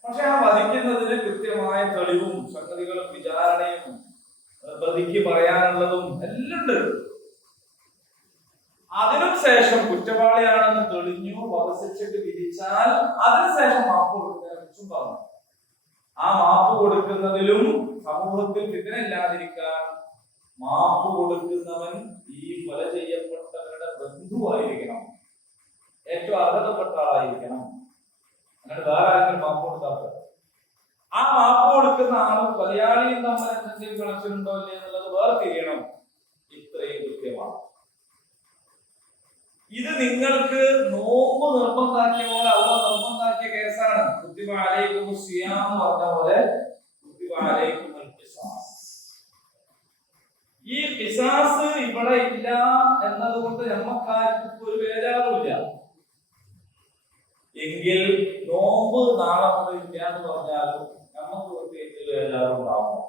പക്ഷെ ആ വധിക്കുന്നതിന് കൃത്യമായ തെളിവും സംഗതികളും വിചാരണയും പ്രതിക്ക് പറയാനുള്ളതും എല്ലാം ഉണ്ട്. അതിനുശേഷം കുറ്റവാളിയാണെന്ന് തെളിഞ്ഞു വധശിക്ഷയ്ക്ക് വിധിച്ചാൽ അതിനുശേഷം മാപ്പ് കൊടുക്കുന്നതിനെ കുറിച്ച് കുറിച്ചും പറഞ്ഞു. ആ മാപ്പ് കൊടുക്കുന്നതിലും സമൂഹത്തിൽ ഫിത്ന ഇല്ലാതിരിക്കാൻ മാപ്പ് കൊടുക്കുന്നവൻ ഈ കൊല ചെയ്യപ്പെട്ടവരുടെ ബന്ധുവായിരിക്കണം, ഏറ്റവും അർഹതപ്പെട്ട ആളായിരിക്കണം. എന്നിട്ട് വേറെ ആരെങ്കിലും മാപ്പ് കൊടുത്താൽ ആ മാപ്പ് കൊടുക്കുന്ന ആളും കൊലയാളിയും തമ്മിൽ എന്തെങ്കിലും കണക്ഷൻ ഉണ്ടോ ഇല്ലേ എന്നുള്ളത് വേറെ തിരിയണം. ഇത്രയും കൃത്യമാണ്. ഇത് നിങ്ങൾക്ക് നോമ്പ് നിർബന്ധാക്കിയ പോലെ അള്ളാഹ് നിർബന്ധാക്കിയ കേസാണ്. കുത്തിബ അലൈക്കും സിയാം പറഞ്ഞ പോലെ കുത്തിബ അലൈക്കുമുൽ ഖിസാസ്. ഈ ഖിസാസ് ഇവിടെ ഇല്ല എന്നതുകൊണ്ട് നമുക്കാർക്കും ഒരു ബേജാറുമില്ല. എങ്കിൽ നോമ്പ് നാളെ മുതൽ ഇല്ല എന്ന് പറഞ്ഞാലും നമുക്ക് പ്രത്യേകിച്ച് ബേജാറുണ്ടാവും.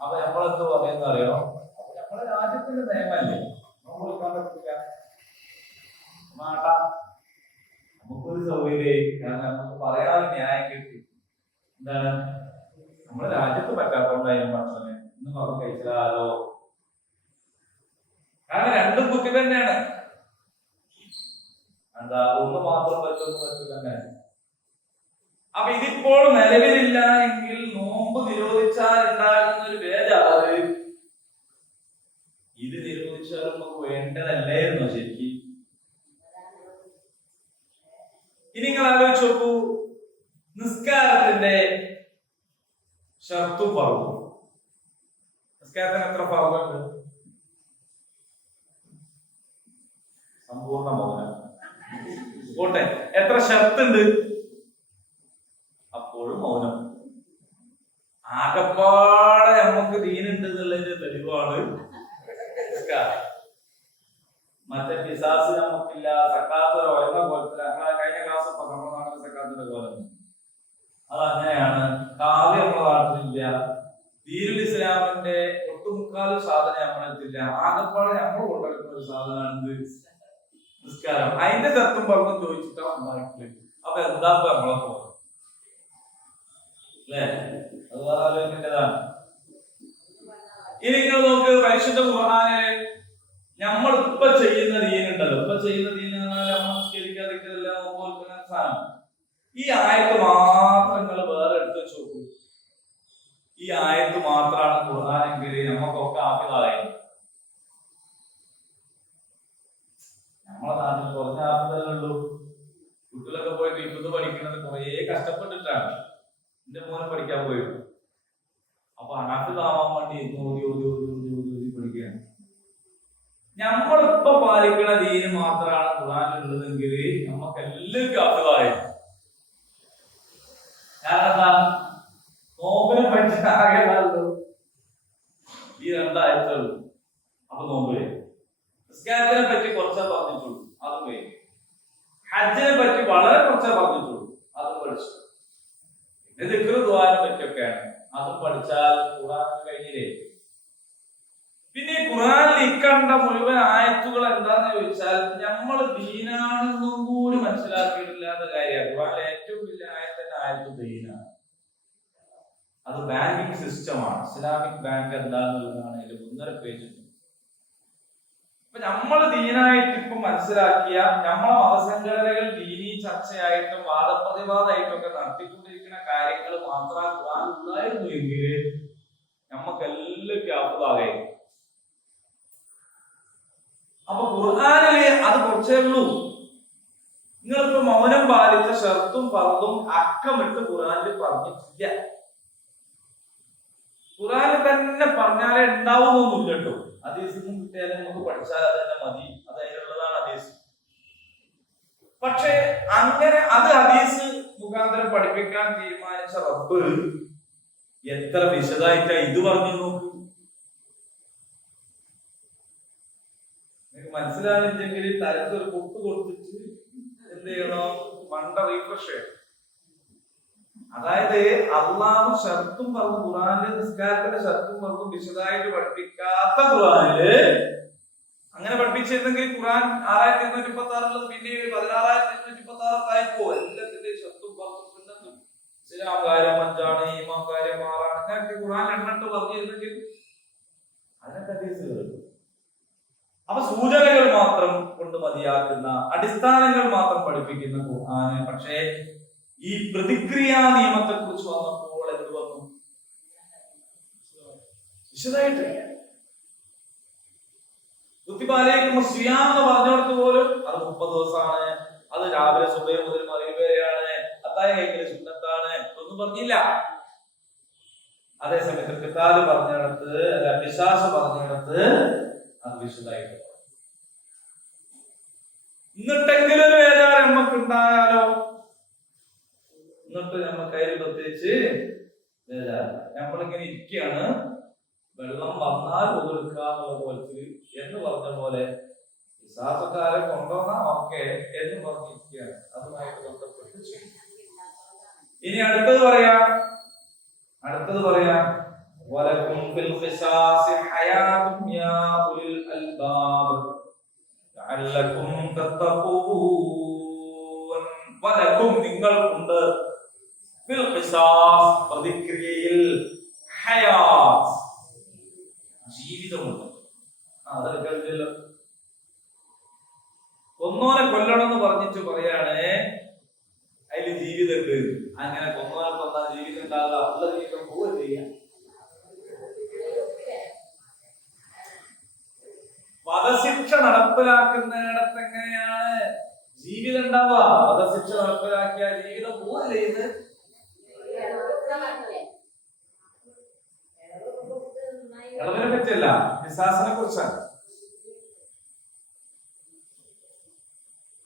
അപ്പൊ നമ്മളെന്ത് പറയുന്ന അറിയോ? അപ്പൊ നമ്മുടെ രാജ്യത്തിന്റെ നിയമല്ലേ, നോമ്പ് എടുക്കാൻ പറ്റില്ല. നമുക്കൊരു സൗകര്യം, കാരണം നമുക്ക് പറയാൻ ന്യായം കിട്ടി. എന്താണ് നമ്മുടെ രാജ്യത്ത് പറ്റാത്തോണ്ടായാലും ഭക്ഷണം ഇന്ന് നമുക്ക് കഴിച്ചാലോ? കാരണം രണ്ടും കുത്തി തന്നെയാണ്. എന്താ ഒന്ന് മാത്രം പറ്റില്ല. അപ്പൊ ഇതിപ്പോൾ നിലവിലില്ല എങ്കിൽ നോമ്പ് നിരോധിച്ചാൽ ഉണ്ടാകുന്ന ഒരു ബേജാറ്, ഇത് നിരോധിച്ചാലും നമുക്ക് വേണ്ടതല്ലായിരുന്നു ശരിക്കും. ഇനി നിങ്ങൾ ആലോചിച്ച് നോക്കൂ, നിസ്കാരത്തിന്റെ ഷർത്തും ഫർളും. നിസ്കാരത്തിന് എത്ര ഫർളുണ്ട്? സമ്പൂർണ്ണ മൗനം. പോട്ടെ, എത്ര ഷർത്തുണ്ട്? അപ്പോഴും മൗനം. ആകപ്പാടെ നമുക്ക് ദീനുണ്ട് എന്നുള്ളതിന്റെ തെളിവാണ് നിസ്കാരം. മറ്റേ പിശാസ് നമുക്കില്ല, സക്കാത്ത് ഒരെണ്ണ പോലത്തെ. കഴിഞ്ഞ ക്ലാസ് നമ്മുടെ നാട്ടിലെ സക്കാത്തിന്റെ പോലെ അതങ്ങനെയാണ്. കാവ്യ നമ്മുടെ നാട്ടിലില്ല. ദീനുൽ ഇസ്ലാമിന്റെ ഒട്ടുമുക്കാൽ സാധനം നമ്മളെത്തില്ല. ആകപ്പാടെ നമ്മൾ കൊണ്ടുവരുന്ന ഒരു സാധനമാണ് നിസ്കാരം. അതിന്റെ തത്വം പറഞ്ഞു ചോദിച്ചിട്ടാണ് ഉണ്ടാക്കിയത്. അപ്പൊ എന്താ നമ്മളെ പോലെ അല്ലേ? അത് ആലോചിക്കേണ്ടതാണ്. ഇനി നിങ്ങൾ നോക്ക്, പരിശുദ്ധ ഖുർആനില് നമ്മൾ ഇപ്പൊ ചെയ്യുന്ന ദീനുണ്ടല്ലോ, ഇപ്പൊ ചെയ്യുന്ന ദീൻ നമ്മൾ നിസ്കരിക്കാതിരിക്കലില്ല, നോക്കുന്ന സാധനം. ഈ ആയത്ത് മാത്രം നിങ്ങൾ വേറെ എടുത്ത് നോക്കൂ. ഈ ആയത്ത് മാത്രമാണ് ഖുർആനെങ്കിൽ നമുക്കൊക്കെ ആഫിദായി. നമ്മളെ നാട്ടിൽ കുറഞ്ഞ ആഫിദല്ലേ ഉള്ളൂ. കുട്ടികളൊക്കെ പോയിട്ട് ഇപ്പത് പഠിക്കുന്നത് കുറെ കഷ്ടപ്പെട്ടിട്ടാണ്. എന്റെ മോനെ പഠിക്കാൻ പോയിട്ട് അപ്പൊ ആഫിദാവാൻ വേണ്ടി ഓതി ഓതി ഓതി ഓതി ഓതി ഓതി പഠിക്കുകയാണ്. നമ്മളിപ്പോ പാലിക്കുന്ന ദീന് മാത്രമാണ് ഖുർആനിലുള്ളതെങ്കിൽ നമുക്ക് എല്ലാവർക്കും ആഫിദായി. കാരണം നോമ്പിനെ പറ്റി ആകെയുള്ളൂ ഈ രണ്ടാഴ്ചയുള്ളൂ. അപ്പൊ നോമ്പില് നിസ്കാരത്തിനെ പറ്റി കുറച്ചേ പറഞ്ഞിട്ടുള്ളൂ, അതും കഴിഞ്ഞു. ഹജ്ജിനെ പറ്റി വളരെ കുറച്ചേ പറഞ്ഞിട്ടുള്ളൂ, അതും പഠിച്ചു. പിന്നെ ദിക്ർ ദുആനെ പറ്റിയൊക്കെയാണ്, അതും പഠിച്ചാൽ ഖുർആൻ കഴിഞ്ഞില്ലേ. പിന്നെ ഈ ഖുർആനിൽ ഇക്കണ്ട മുഴുവൻ ആയത്തുകൾ എന്താന്ന് ചോദിച്ചാൽ നമ്മൾ ദീനാണെന്നും കൂടി മനസ്സിലാക്കിയിട്ടില്ലാത്ത കാര്യമാണ്. ഖുർആനിലെ ഏറ്റവും വലിയ ആയത്തിന്റെ ആയത്ത് ദീനാണ്. അത് ബാങ്കിങ് സിസ്റ്റമാണ്. ഇസ്ലാമിക് ബാങ്ക് എന്താന്നുള്ളതാണ് അതിൽ 1.5 പേജ്. അപ്പൊ നമ്മൾ ദീനായിട്ട് ഇപ്പൊ മനസ്സിലാക്കിയ നമ്മളെ മതസംഘടനകൾ ദീനീ ചർച്ചയായിട്ടും വാദപ്രതിവാദമായിട്ടും ഒക്കെ നടത്തിക്കൊണ്ടിരിക്കുന്ന കാര്യങ്ങൾ മാത്രം ഖുർആൻ ഉണ്ടായിരുന്നു എങ്കിൽ നമുക്ക് എല്ലാം ക്യാപ്താകെ. അപ്പൊ ഖുർആനില് അത് കുറച്ചേ ഉള്ളൂ. നിങ്ങളിപ്പോ മൗനം പാലിച്ച ഷർത്തും ഫർളും അക്കമിട്ട് ഖുർആനിൽ പറഞ്ഞിട്ടില്ല. ഖുർആനിൽ തന്നെ പറഞ്ഞാലേ ഉണ്ടാവുന്നൊന്നുമില്ല കേട്ടോ. ഹദീസിനും കിട്ടിയാലും നമുക്ക് പഠിച്ചാൽ അത് തന്നെ മതി, അത് അതിനുള്ളതാണ് ഹദീസ്. പക്ഷെ അങ്ങനെ അത് ഹദീസ് മുഖാന്തരം പഠിപ്പിക്കാൻ തീരുമാനിച്ച റബ്ബ് എത്ര വിശദമായിട്ടാ ഇത് പറഞ്ഞു നോക്കൂ. നിങ്ങൾക്ക് മനസ്സിലാവില്ലെങ്കിൽ തലത്തൊരു പൊട്ട് കൊടുത്തിട്ട് എന്ത് ചെയ്യണോ, മണ്ട റീഫ്രഷ് ചെയ്യണം. അതായത് അള്ളാഹു ഷർത്തും പറഞ്ഞു ഖുർആനിലെ നിസ്കാരത്തിന്റെ ഷർത്തും പറഞ്ഞു വിശദമായിട്ട് പഠിപ്പിക്കാത്ത ഖുർആനില് അങ്ങനെ പഠിപ്പിച്ചിരുന്നെങ്കിൽ ഖുർആൻ 6236 പിന്നെ 16836 ആയിപ്പോ. എല്ലാത്തിന്റെ ഷർത്തും പറഞ്ഞു ഇസ്ലാം കാര്യം 5ആണ്, ഈമാൻ കാര്യം 6ആണ്, അങ്ങനെയൊക്കെ ഖുർആൻ എണ്ണിട്ട് പറഞ്ഞിരുന്നെങ്കിൽ അതിനൊക്കെ ഹദീസ് കേൾക്കും. അപ്പൊ സൂചനകൾ മാത്രം കൊണ്ട് മതിയാക്കുന്ന, അടിസ്ഥാനങ്ങൾ മാത്രം പഠിപ്പിക്കുന്ന ഖുർആന് പക്ഷേ ഈ പ്രതിക്രിയാ നിയമത്തെ കുറിച്ച് വന്നപ്പോൾ എന്ത് വന്നു? വിശദമായിട്ട് കുത്തിബാലയ്ക്കും സിയാം എന്ന് പറഞ്ഞിടത്ത് പോലും അത് 30 ദിവസമാണ്, അത് രാവിലെ സുബഹി മുതൽ മഗ്‌രിബ് വരെയാണ്, അത്താഴം കഴിക്കൽ സുന്നത്താണ്, ഒന്നും പറഞ്ഞില്ല. അതേസമയത്ത് ഖിതാല് പറഞ്ഞിടത്ത്, പിശാച് പറഞ്ഞിടത്ത് അത് വിശദമായിട്ട്. എന്നിട്ടെങ്കിലും ഒരു വേദന നമുക്ക് ഉണ്ടായാലോ? എന്നിട്ട് നമ്മൾ കയ്യിൽ പ്രത്യേകിച്ച് നമ്മളിങ്ങനെ ഇരിക്കുകയാണ്, വെള്ളം വന്നാൽ ഒതുക്കാന്നുള്ള പോലത്തിൽ എന്ന് പറഞ്ഞ പോലെ വിശ്വാസക്കാരെ കൊണ്ടുവന്നാ ഓക്കെ എന്ന് പറഞ്ഞിരിക്കുകയാണ്. അതുമായിട്ട് ബന്ധപ്പെട്ട് ചെയ്യും. ഇനി അടുത്തത് പറയാം വലക്കും ഫിൽ ഖിസാസി ഹയാതുൻ യാ ഉലിൽ അൽബാബ് ലഅല്ലകും തത്തഖൂൻ. വലക്കും നിങ്ങൾക്കുണ്ട് ഫിൽ ഖിസാസ് പ്രതിക്രിയയിൽ ഹയാത്ത് ജീവിതമുണ്ട്. അതെടുക്കല്ലോ, കൊന്നോനെ കൊല്ലണം എന്ന് പറഞ്ഞിട്ട് പറയാണ് അതില് ജീവിതമുണ്ട്. അങ്ങനെ കൊന്നോനെ കൊന്നാൽ ജീവിതം ഉണ്ടാകുക, ഉള്ള ജീവിതം പോവുക ചെയ്യാം. വധശിക്ഷ നടപ്പിലാക്കുന്നിടത്ത് എങ്ങനെയാണ് ജീവിതം ഉണ്ടാവുക? വധശിക്ഷ നടപ്പിലാക്കിയ ജീവിതം പോവല്ലേ ഇത്? ഇളവിനെ പറ്റിയല്ല, വിശ്വാസിനെ കുറിച്ചാണ്.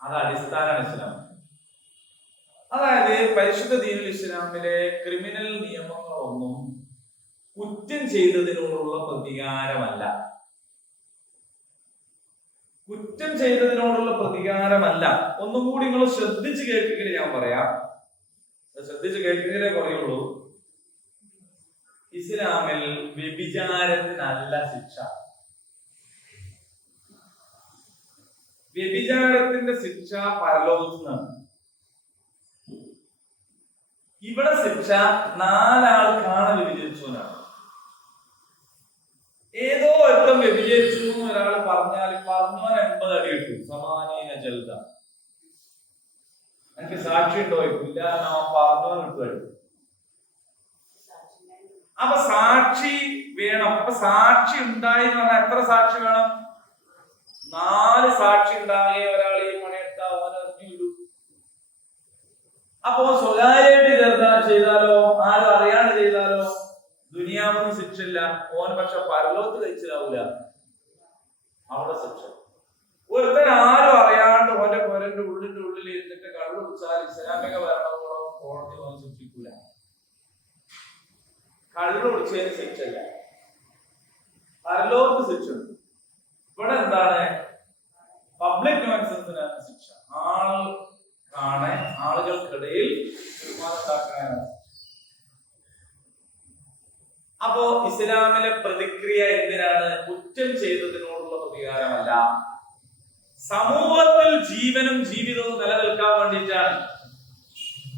അത് അടിസ്ഥാനമാണ് ഇസ്ലാം. അതായത് പരിശുദ്ധ ദീനുൽ ഇസ്ലാമിലെ ക്രിമിനൽ നിയമങ്ങളൊന്നും കുറ്റം ചെയ്തതിനോടുള്ള പ്രതികാരമല്ല. കുറ്റം ചെയ്തതിനോടുള്ള പ്രതികാരമല്ല. ഒന്നും കൂടി നിങ്ങൾ ശ്രദ്ധിച്ച് കേൾക്കുകയെ ഞാൻ പറയാം, ശ്രദ്ധിച്ച് കേൾക്കുകയെ പറയുള്ളൂ. ഇസ്ലാമിൽ വ്യഭിചാരത്തിനല്ല ശിക്ഷ. വ്യഭിചാരത്തിന്റെ ശിക്ഷ പരലോകത്തുനിന്നാണ്. ഇവിടെ ശിക്ഷ 4 ആൾക്കാണ് വ്യഭിചരിച്ചവനാണ്. ഏതോ ഒട്ടും വ്യഭിചരിച്ചു എന്ന് ഒരാൾ പറഞ്ഞാൽ പറഞ്ഞവൻ 80 അടി കിട്ടും. സമാനീന ജൽദ. എനിക്ക് സാക്ഷി ഉണ്ടോ? ഇല്ല, പറഞ്ഞവൻ കിട്ടും. അപ്പൊ സാക്ഷി വേണം. അപ്പൊ സാക്ഷി ഉണ്ടായി എന്ന് പറഞ്ഞാൽ എത്ര സാക്ഷി വേണം? 4 സാക്ഷി ഉണ്ടാകെ ഒരാൾ ഈ പണിയെടുത്താൽ ഓനറിഞ്ഞുള്ളൂ. അപ്പോ സ്വകാര്യമായിട്ട് ചെയ്താലോ, ആരും അറിയാണ്ട് ചെയ്താലോ ദുനിയാവൊന്നും ശിക്ഷയില്ല. ഓൻ പക്ഷെ പരലോകത്ത് കഴിച്ചിലാവൂല, അവിടെ ശിക്ഷ. ഒരുത്തൻ ആരും അറിയാണ്ട് ഓന്റെ കൊരന്റെ ഉള്ളിൽ ഇരുന്നിട്ട് കള്ളു കുടിച്ചാൽ ഇസ്ലാമിക ഭരണകൂടം കോടതി ഓൻ ശിക്ഷിക്കൂല. കള്ളു കുടിച്ചതിന് ശിക്ഷയില്ല, പരലോകത്ത് ശിക്ഷ. ഇവിടെ എന്താണ്? പബ്ലിക് നോൺസെൻസിനാണ് ശിക്ഷ. ആളുകൾക്കിടയിൽ തീരുമാനമുണ്ടാക്കാനാണ്. അപ്പോ ഇസ്ലാമിലെ പ്രതിക്രിയ എന്തിനാണ്? കുറ്റം ചെയ്തതിനോടുള്ള പ്രതികാരമല്ല, സമൂഹത്തിൽ ജീവനും ജീവിതവും നിലനിൽക്കാൻ വേണ്ടിയിട്ടാണ്.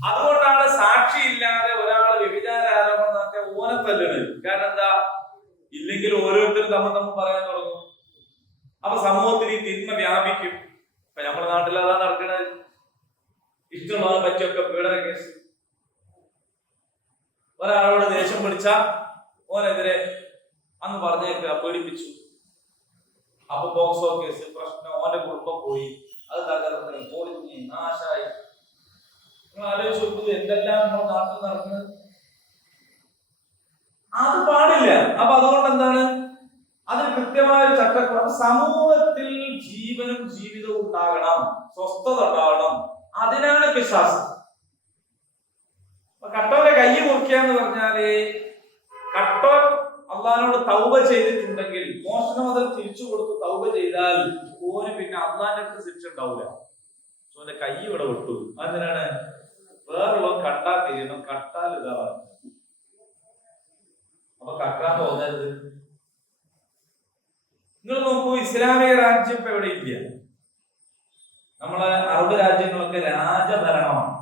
അതുകൊണ്ടാണ് സാക്ഷിയില്ലാതെ ഒരാൾ വ്യഭിചാരാരോപണം നടത്തിയ ഓനത്തല്ലുന്നത്. കാരണം എന്താ? ഇല്ലെങ്കിൽ ഓരോരുത്തരും തമ്മിൽ പറയാൻ തുടങ്ങും. അപ്പൊ സമൂഹത്തിൽ ഈ തിന്മ വ്യാപിക്കും. ഇപ്പൊ നമ്മുടെ നാട്ടിൽ അതാ നടക്കുന്നത്. ഇഷ്ടമുള്ളതിനെ പറ്റിയൊക്കെ പീഡന കേസ്. ഒരാളോട് ദേഷ്യം പിടിച്ച ഓനെതിരെ അന്ന് പറഞ്ഞേക്കുക, പീഡിപ്പിച്ചു. അപ്പൊ പോക്സോ കേസ് പ്രശ്നം, ഓന്റെ കുടുംബം പോയി, അത് തകർന്ന് പൊളിഞ്ഞ് നാശായി. നിങ്ങൾ ആലോചിച്ച് നോക്കുന്നത് എന്തെല്ലാം നമ്മുടെ നാട്ടിൽ നടക്കുന്നത്. അത് പാടില്ല. അപ്പൊ അതുകൊണ്ട് എന്താണ്? അതിന് കൃത്യമായ ഒരു ചട്ടക്കൂട്. സമൂഹത്തിൽ ജീവനും ജീവിതവും ഉണ്ടാകണം, സ്വസ്ഥത ഉണ്ടാകണം. അതിനാണ് വിശ്വാസം. കട്ടോന്റെ കൈ മുറിക്കുക എന്ന് പറഞ്ഞാല്, കട്ടോൻ അള്ളാഹിനോട് തൗബ ചെയ്തിട്ടുണ്ടെങ്കിൽ, മോഷണം അതിൽ തിരിച്ചു കൊടുത്ത് തൗബ ചെയ്താൽ ഓന് പിന്നെ അള്ളാഹിന്റെ അടുത്ത് ശിക്ഷ ഉണ്ടാവില്ല. ഓന്റെ കൈ ഇവിടെ വിട്ടു. അതിനാണ് വേറുള്ള കട്ടാൽ തിരിയണം, കട്ടാൽ ഇതാണ്. അപ്പൊ കക്കാൻ തോന്നരുത്. നിങ്ങൾ നോക്കൂ, ഇസ്ലാമിക രാജ്യം ഇപ്പൊ എവിടെ ഇല്ല. നമ്മളെ അറബ് രാജ്യങ്ങളൊക്കെ രാജഭരണമാണ്.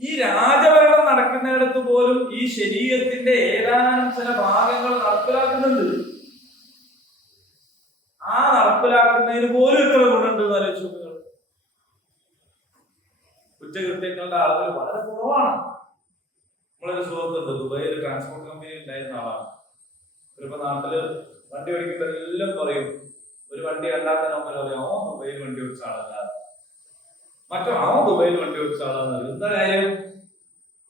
ഈ രാജഭരണം നടക്കുന്നിടത്ത് പോലും ഈ ശരീഅത്തിന്റെ ഏതാനും ചില ഭാഗങ്ങൾ നടപ്പിലാക്കുന്നുണ്ട്. ആ നടപ്പിലാക്കുന്നതിന് പോലും എത്ര ഗുണമുണ്ട് എന്ന് ആലോചിച്ചു നിങ്ങൾ. കുറ്റകൃത്യങ്ങളുടെ ആളുകൾ വളരെ കുറവാണ്. നമ്മളൊരു സുഹൃത്തുണ്ട്, ദുബായിൽ ട്രാൻസ്പോർട്ട് കമ്പനി ഉണ്ടായിരുന്ന ആളാണ്. ഇപ്പൊ നാട്ടില് വണ്ടി ഓടിക്കുമ്പോൾ എല്ലാം പറയും, ഒരു വണ്ടി കണ്ടാൽ തന്നെ നമ്മൾ പറയും അവൻ ദുബായിൽ വണ്ടി ഓടിച്ച ആളല്ല, മറ്റോ അവൻ ദുബായിൽ വണ്ടി ഓടിച്ച ആളാന്ന് പറയും. എന്താ കാര്യം?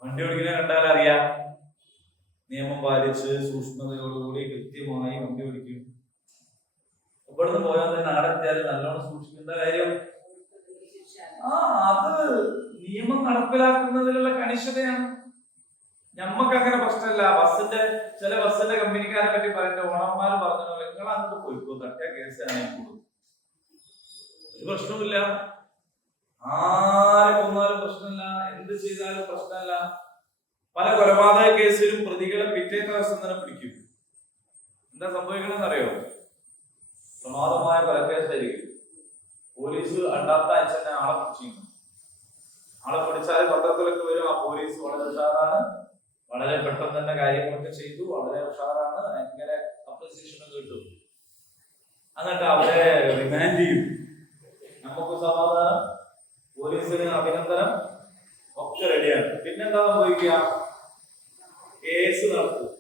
വണ്ടി ഓടിക്കുന്ന കണ്ടാൽ അറിയാം, നിയമം പാലിച്ച് സൂക്ഷ്മതയോടുകൂടി കൃത്യമായി വണ്ടി ഓടിക്കും. ഇവിടുന്ന് പോയാൽ തന്നെ നാടെത്തിയാലും നല്ലോണം സൂക്ഷിക്കുന്ന കാര്യം അത് നിയമം നടപ്പിലാക്കുന്നതിലുള്ള കണിശതയാണ്. ഞമ്മക്ക് അങ്ങനെ പ്രശ്നമില്ല. ചില ബസ്സിന്റെ കമ്പനിക്കാരെ പറ്റി പറയുന്നത് ഓണന്മാര് പറഞ്ഞ പോലെ നിങ്ങൾ അങ്ങോട്ട് പോയിക്കോ, തട്ടിയ കേസ് ആണെങ്കിലും ഒരു പ്രശ്നമില്ല. ആരെ കൊന്നാലും പ്രശ്നമില്ല, എന്ത് ചെയ്താലും പ്രശ്നമില്ല. പല കൊലപാതക കേസിലും പ്രതികളെ പിറ്റേത്തെ ദിവസം തന്നെ പിടിക്കും. എന്താ സംഭവിക്കണമെന്ന് അറിയോ? പ്രമാദമായ കൊലക്കേസായിരിക്കും. പോലീസ് രണ്ടാമത്തെ ആഴ്ച തന്നെ ആളെ പിടിച്ചിരുന്നു. ആളെ പിടിച്ചാൽ പത്രത്തിലൊക്കെ വരും, ആ പോലീസ് വളരെ ഉഷാറാണ്, വളരെ പെട്ടെന്ന് തന്നെ കാര്യങ്ങളൊക്കെ ചെയ്തു, വളരെ ഉഷാറാണ്, ഭയങ്കര അപ്രിസിയേഷൻ കിട്ടും. എന്നിട്ട് അവരെ റിമാൻഡ് ചെയ്യും. നമുക്ക് സമാധാനം, പോലീസിന് അഭിനന്ദനം, ഒക്കെ റെഡിയാണ്. പിന്നെന്താ സംഭവിക്കുക? കേസ് നടത്തും.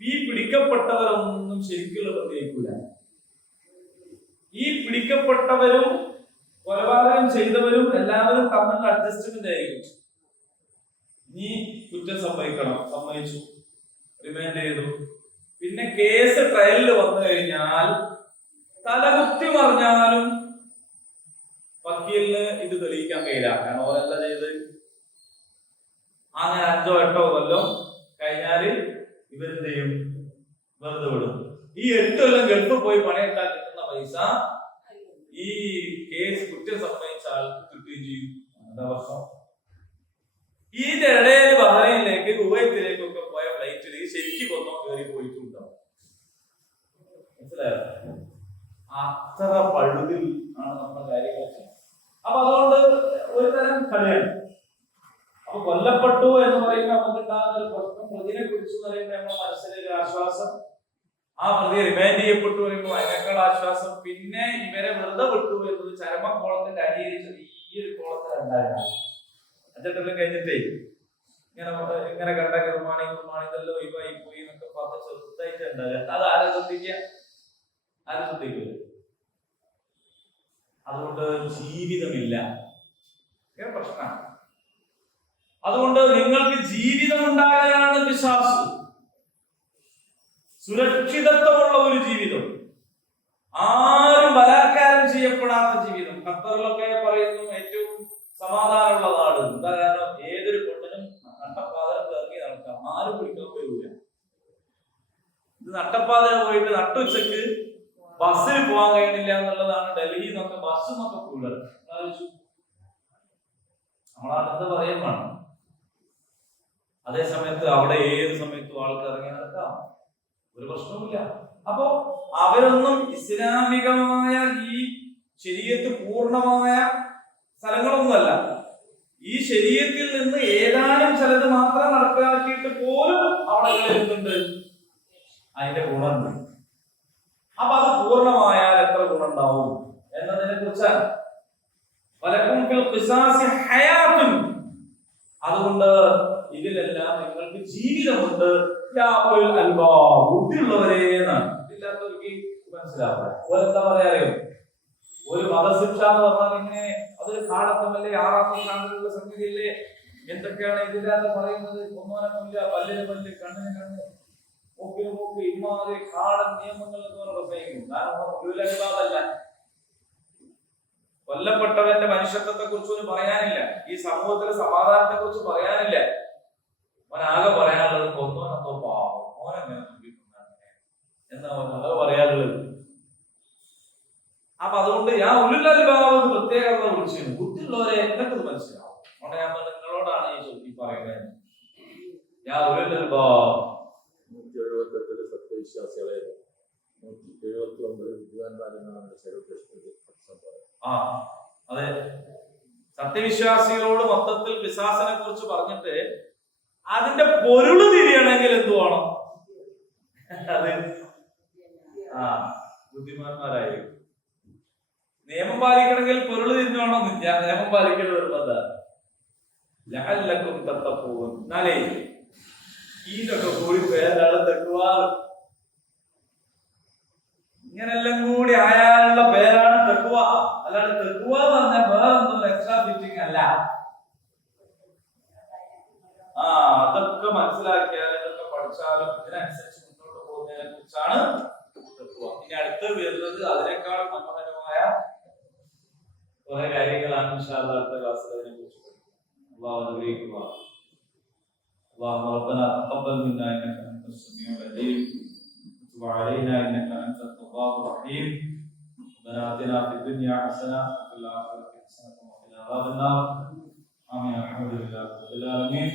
ഈ പിടിക്കപ്പെട്ടവരൊന്നും ശരിക്കുള്ള പ്രതികരിക്കൂല. ഈ പിടിക്കപ്പെട്ടവരും കൊലപാതകം ചെയ്തവരും എല്ലാവരും തമ്മിൽ അഡ്ജസ്റ്റ്മെന്റ് ആയിരിക്കും. നീ കുറ്റം സമ്മതിച്ചു, റിമാൻഡ് ചെയ്തു. പിന്നെ കേസ് ട്രയലിൽ വന്നു കഴിഞ്ഞാൽ തലകുത്തി മറിഞ്ഞാലും വക്കീലിന് ഇത് തെളിയിക്കാൻ കഴിയില്ല. കാരണം ഓരല്ല ചെയ്ത്. അങ്ങനെ 5 or 8 കൊല്ലം കഴിഞ്ഞാല് ഇവരെന്ത് ചെയ്യും? വെറുതെ വിടും. ഈ 8 കൊല്ലം ഗൾഫിൽ പോയി പണിയെടുക്കാൻ കിട്ടുന്ന പൈസ ഈ കേസ് കുറ്റം സമ്മതിച്ച ആൾക്ക് കിട്ടുകയും ചെയ്യും. എന്താ പ്രശ്നം? ഇതിനിടയിൽ ബഹ്റൈനിലേക്ക് കുവൈത്തിലേക്കൊക്കെ പോയ ഫ്ലൈറ്റിൽ ശരിക്കും കൊന്നോ കയറി പോയിട്ടുണ്ടാവും. മനസ്സിലായോ? അത്ര പഴുതിൽ ആണ് നമ്മുടെ കാര്യങ്ങളൊക്കെ. അപ്പൊ അതുകൊണ്ട് ഒരു തരം കളിയാണ്. അപ്പൊ കൊല്ലപ്പെട്ടു എന്ന് പറയുമ്പോൾ നമുക്ക് ഉണ്ടാകുന്ന ഒരു പ്രശ്നം, പ്രതിനെ കുറിച്ച് പറയുമ്പോൾ നമ്മുടെ മനസ്സിലൊരു ആശ്വാസം, ആ പ്രതി റിമാൻഡ് ചെയ്യപ്പെട്ടു പറയുമ്പോൾ അതിനേക്കാൾ ആശ്വാസം, പിന്നെ ഇവരെ വെറുതെ വിട്ടു എന്നത് ചരമക്കോളത്തിന്റെ അടിയിൽ ചെറിയൊരു കോളത്തിലുണ്ടായിരുന്നു. 5 കൊല്ലം കഴിഞ്ഞിട്ടേ ഇങ്ങനെ കണ്ട കുർബാണി ഇതെല്ലാം ഒഴിവായി പോയി എന്നൊക്കെ പറഞ്ഞ് ചെറുതായിട്ട് ഉണ്ടാകുക. അത് ആരെ ശ്രദ്ധിക്കുക? അതുകൊണ്ട് ജീവിതമില്ല, പ്രശ്നമാണ്. അതുകൊണ്ട് നിങ്ങൾക്ക് ജീവിതം ഉണ്ടാകാനാണ് പിശാച്. സുരക്ഷിതത്വമുള്ള ഒരു ജീവിതം, ആരും ബലാത്കാരം ചെയ്യപ്പെടാത്ത ജീവിതം. ഖത്തറിലൊക്കെ പറയുന്നു ഏറ്റവും സമാധാനമുള്ള നാട്. എന്താ കാരണം? ഏതൊരു പെണ്ണിനും നട്ടപ്പാതിരം ഇറങ്ങി നടക്കാം, ആരും പിടിക്കാൻ പോയില്ല. ഇത് നട്ടപ്പാതിരം പോയിട്ട് നട്ടുച്ചക്ക് ബസ്സിൽ പോകാൻ കഴിയുന്നില്ല എന്നുള്ളതാണ് ഡൽഹിയിൽ നിന്നൊക്കെ ബസ് എന്നൊക്കെ കൂടുതൽ. നമ്മളടുത്ത് പറയാൻ വേണം. അതേ സമയത്ത് അവിടെ ഏത് സമയത്തും ആൾക്ക് ഇറങ്ങി നടക്കാം, ഒരു പ്രശ്നവുമില്ല. അപ്പോ അവരൊന്നും ഇസ്ലാമികമായ ഈ ശരീഅത്ത് പൂർണ്ണമായ സ്ഥലങ്ങളൊന്നുമല്ല. ഈ ശരീഅത്തിൽ നിന്ന് ഏതാനും ചിലത് മാത്രം നടപ്പിലാക്കിയിട്ട് പോലും അവിടെ എന്തുണ്ട്? അതിന്റെ ഗുണമുണ്ട്. അപ്പൊ അത് പൂർണ്ണമായാൽ എത്ര ഗുണം ഉണ്ടാവും എന്നതിനെ കുറിച്ചാണ്. അതുകൊണ്ട് ഇതിലെല്ലാം നിങ്ങൾക്ക് ജീവിതമുണ്ട്. ബുദ്ധിയുള്ളവരെ എന്നാണ്. ഇല്ലാത്തവർക്ക് മനസ്സിലാവുക. ഓരെന്താ പറയാറിയോ? ഒരു വധശിക്ഷ എന്ന് പറഞ്ഞാൽ ഇങ്ങനെ അതൊരു കാടത്തമല്ലേ, 6ാം നൂറ്റാണ്ടിലുള്ള സംഗതിയല്ലേ, എന്തൊക്കെയാണ് ഇതില്ലാതെ പറയുന്നത്? ഒന്നോനെ കൊല്ല, പല്ലിന് പല്ല്, കണ്ണിന് കണ്ണ്, മൂക്കിന് മൂക്ക്, ഇമാതിരി കാടൻ നിയമങ്ങൾ എന്ന് പറഞ്ഞ പ്രസംഗിക്കും. കാരണം കൊല്ലപ്പെട്ടവന്റെ മനുഷ്യത്വത്തെ കുറിച്ചൊന്നും പറയാനില്ല, ഈ സമൂഹത്തിലെ സമാധാനത്തെ കുറിച്ച് പറയാനില്ല. അവനാകെ പറയാനുള്ളത് കൊന്നോനെന്തോ പാവം, ഓനെങ്ങനെ എന്നാ അത് പറയാനുള്ളത്. അപ്പൊ അതുകൊണ്ട് ഞാൻ ഉള്ളിലൽബാബ് പ്രത്യേകത വിളിച്ചിരുന്നു. ബുദ്ധിയുള്ളവരെ എന്നൊക്കെ മനസ്സിലാവും. അതുകൊണ്ട് ഞാൻ നിങ്ങളോടാണ് ഈ പറയുന്നത്. ഞാൻ ഉള്ളിലൽബാബ് 178 സത്യവിശ്വാസികളെ 179 വിദ്വാൻമാരെന്നാണ് അതെ, സത്യവിശ്വാസികളോട് മൊത്തത്തിൽ പിശാചിനെ കുറിച്ച് പറഞ്ഞിട്ട് അതിന്റെ പൊരുള് തിരിയണമെങ്കിൽ എന്ത് വേണം? അത് ബുദ്ധിമാന്മാരായിരിക്കും. നിയമം പാലിക്കണമെങ്കിൽ പൊരുൾ തിരിഞ്ഞോണമെന്നില്ല, നിയമം പാലിക്കൽ നിർബന്ധമാണ്. ലഅല്ലക്കും തത്തഖൂൻ. എന്നാലേ ഇതൊക്കെ കൂടി പേരാണ് തഖ്വ. ഇങ്ങനെല്ലാം കൂടി ആയാലുള്ള പേരാണ് തഖ്വ. അല്ലാതെ തഖ്വ എന്ന് പറഞ്ഞാൽ വേറൊന്നും എക്സ്ട്രാ ഫിറ്റിംഗ് അല്ല. അതൊക്കെ മനസ്സിലാക്കിയാലും ഇതൊക്കെ പഠിച്ചാലും ഇതിനനുസരിച്ച് മുന്നോട്ട് പോകുന്നതിനെ കുറിച്ചാണ് തഖ്വ. ഇനി അടുത്ത് വരുന്നത് അതിനേക്കാൾ മനോഹരമായ കുറെ കാര്യങ്ങളാണ്. ഇൻഷാ അല്ലാഹ് അടുത്ത ക്ലാസ്സിൽ അതിനെ കുറിച്ച് പഠിക്കും. അല്ലാഹു അനുഗ്രഹിക്കുക. اللهم ربنا تقبل منا انك انت السميع العليم وتب علينا انك انت التواب الرحيم. ربنا اتنا في الدنيا حسنه وفي الاخره حسنه وقنا عذاب النار. امين. الحمد لله رب العالمين.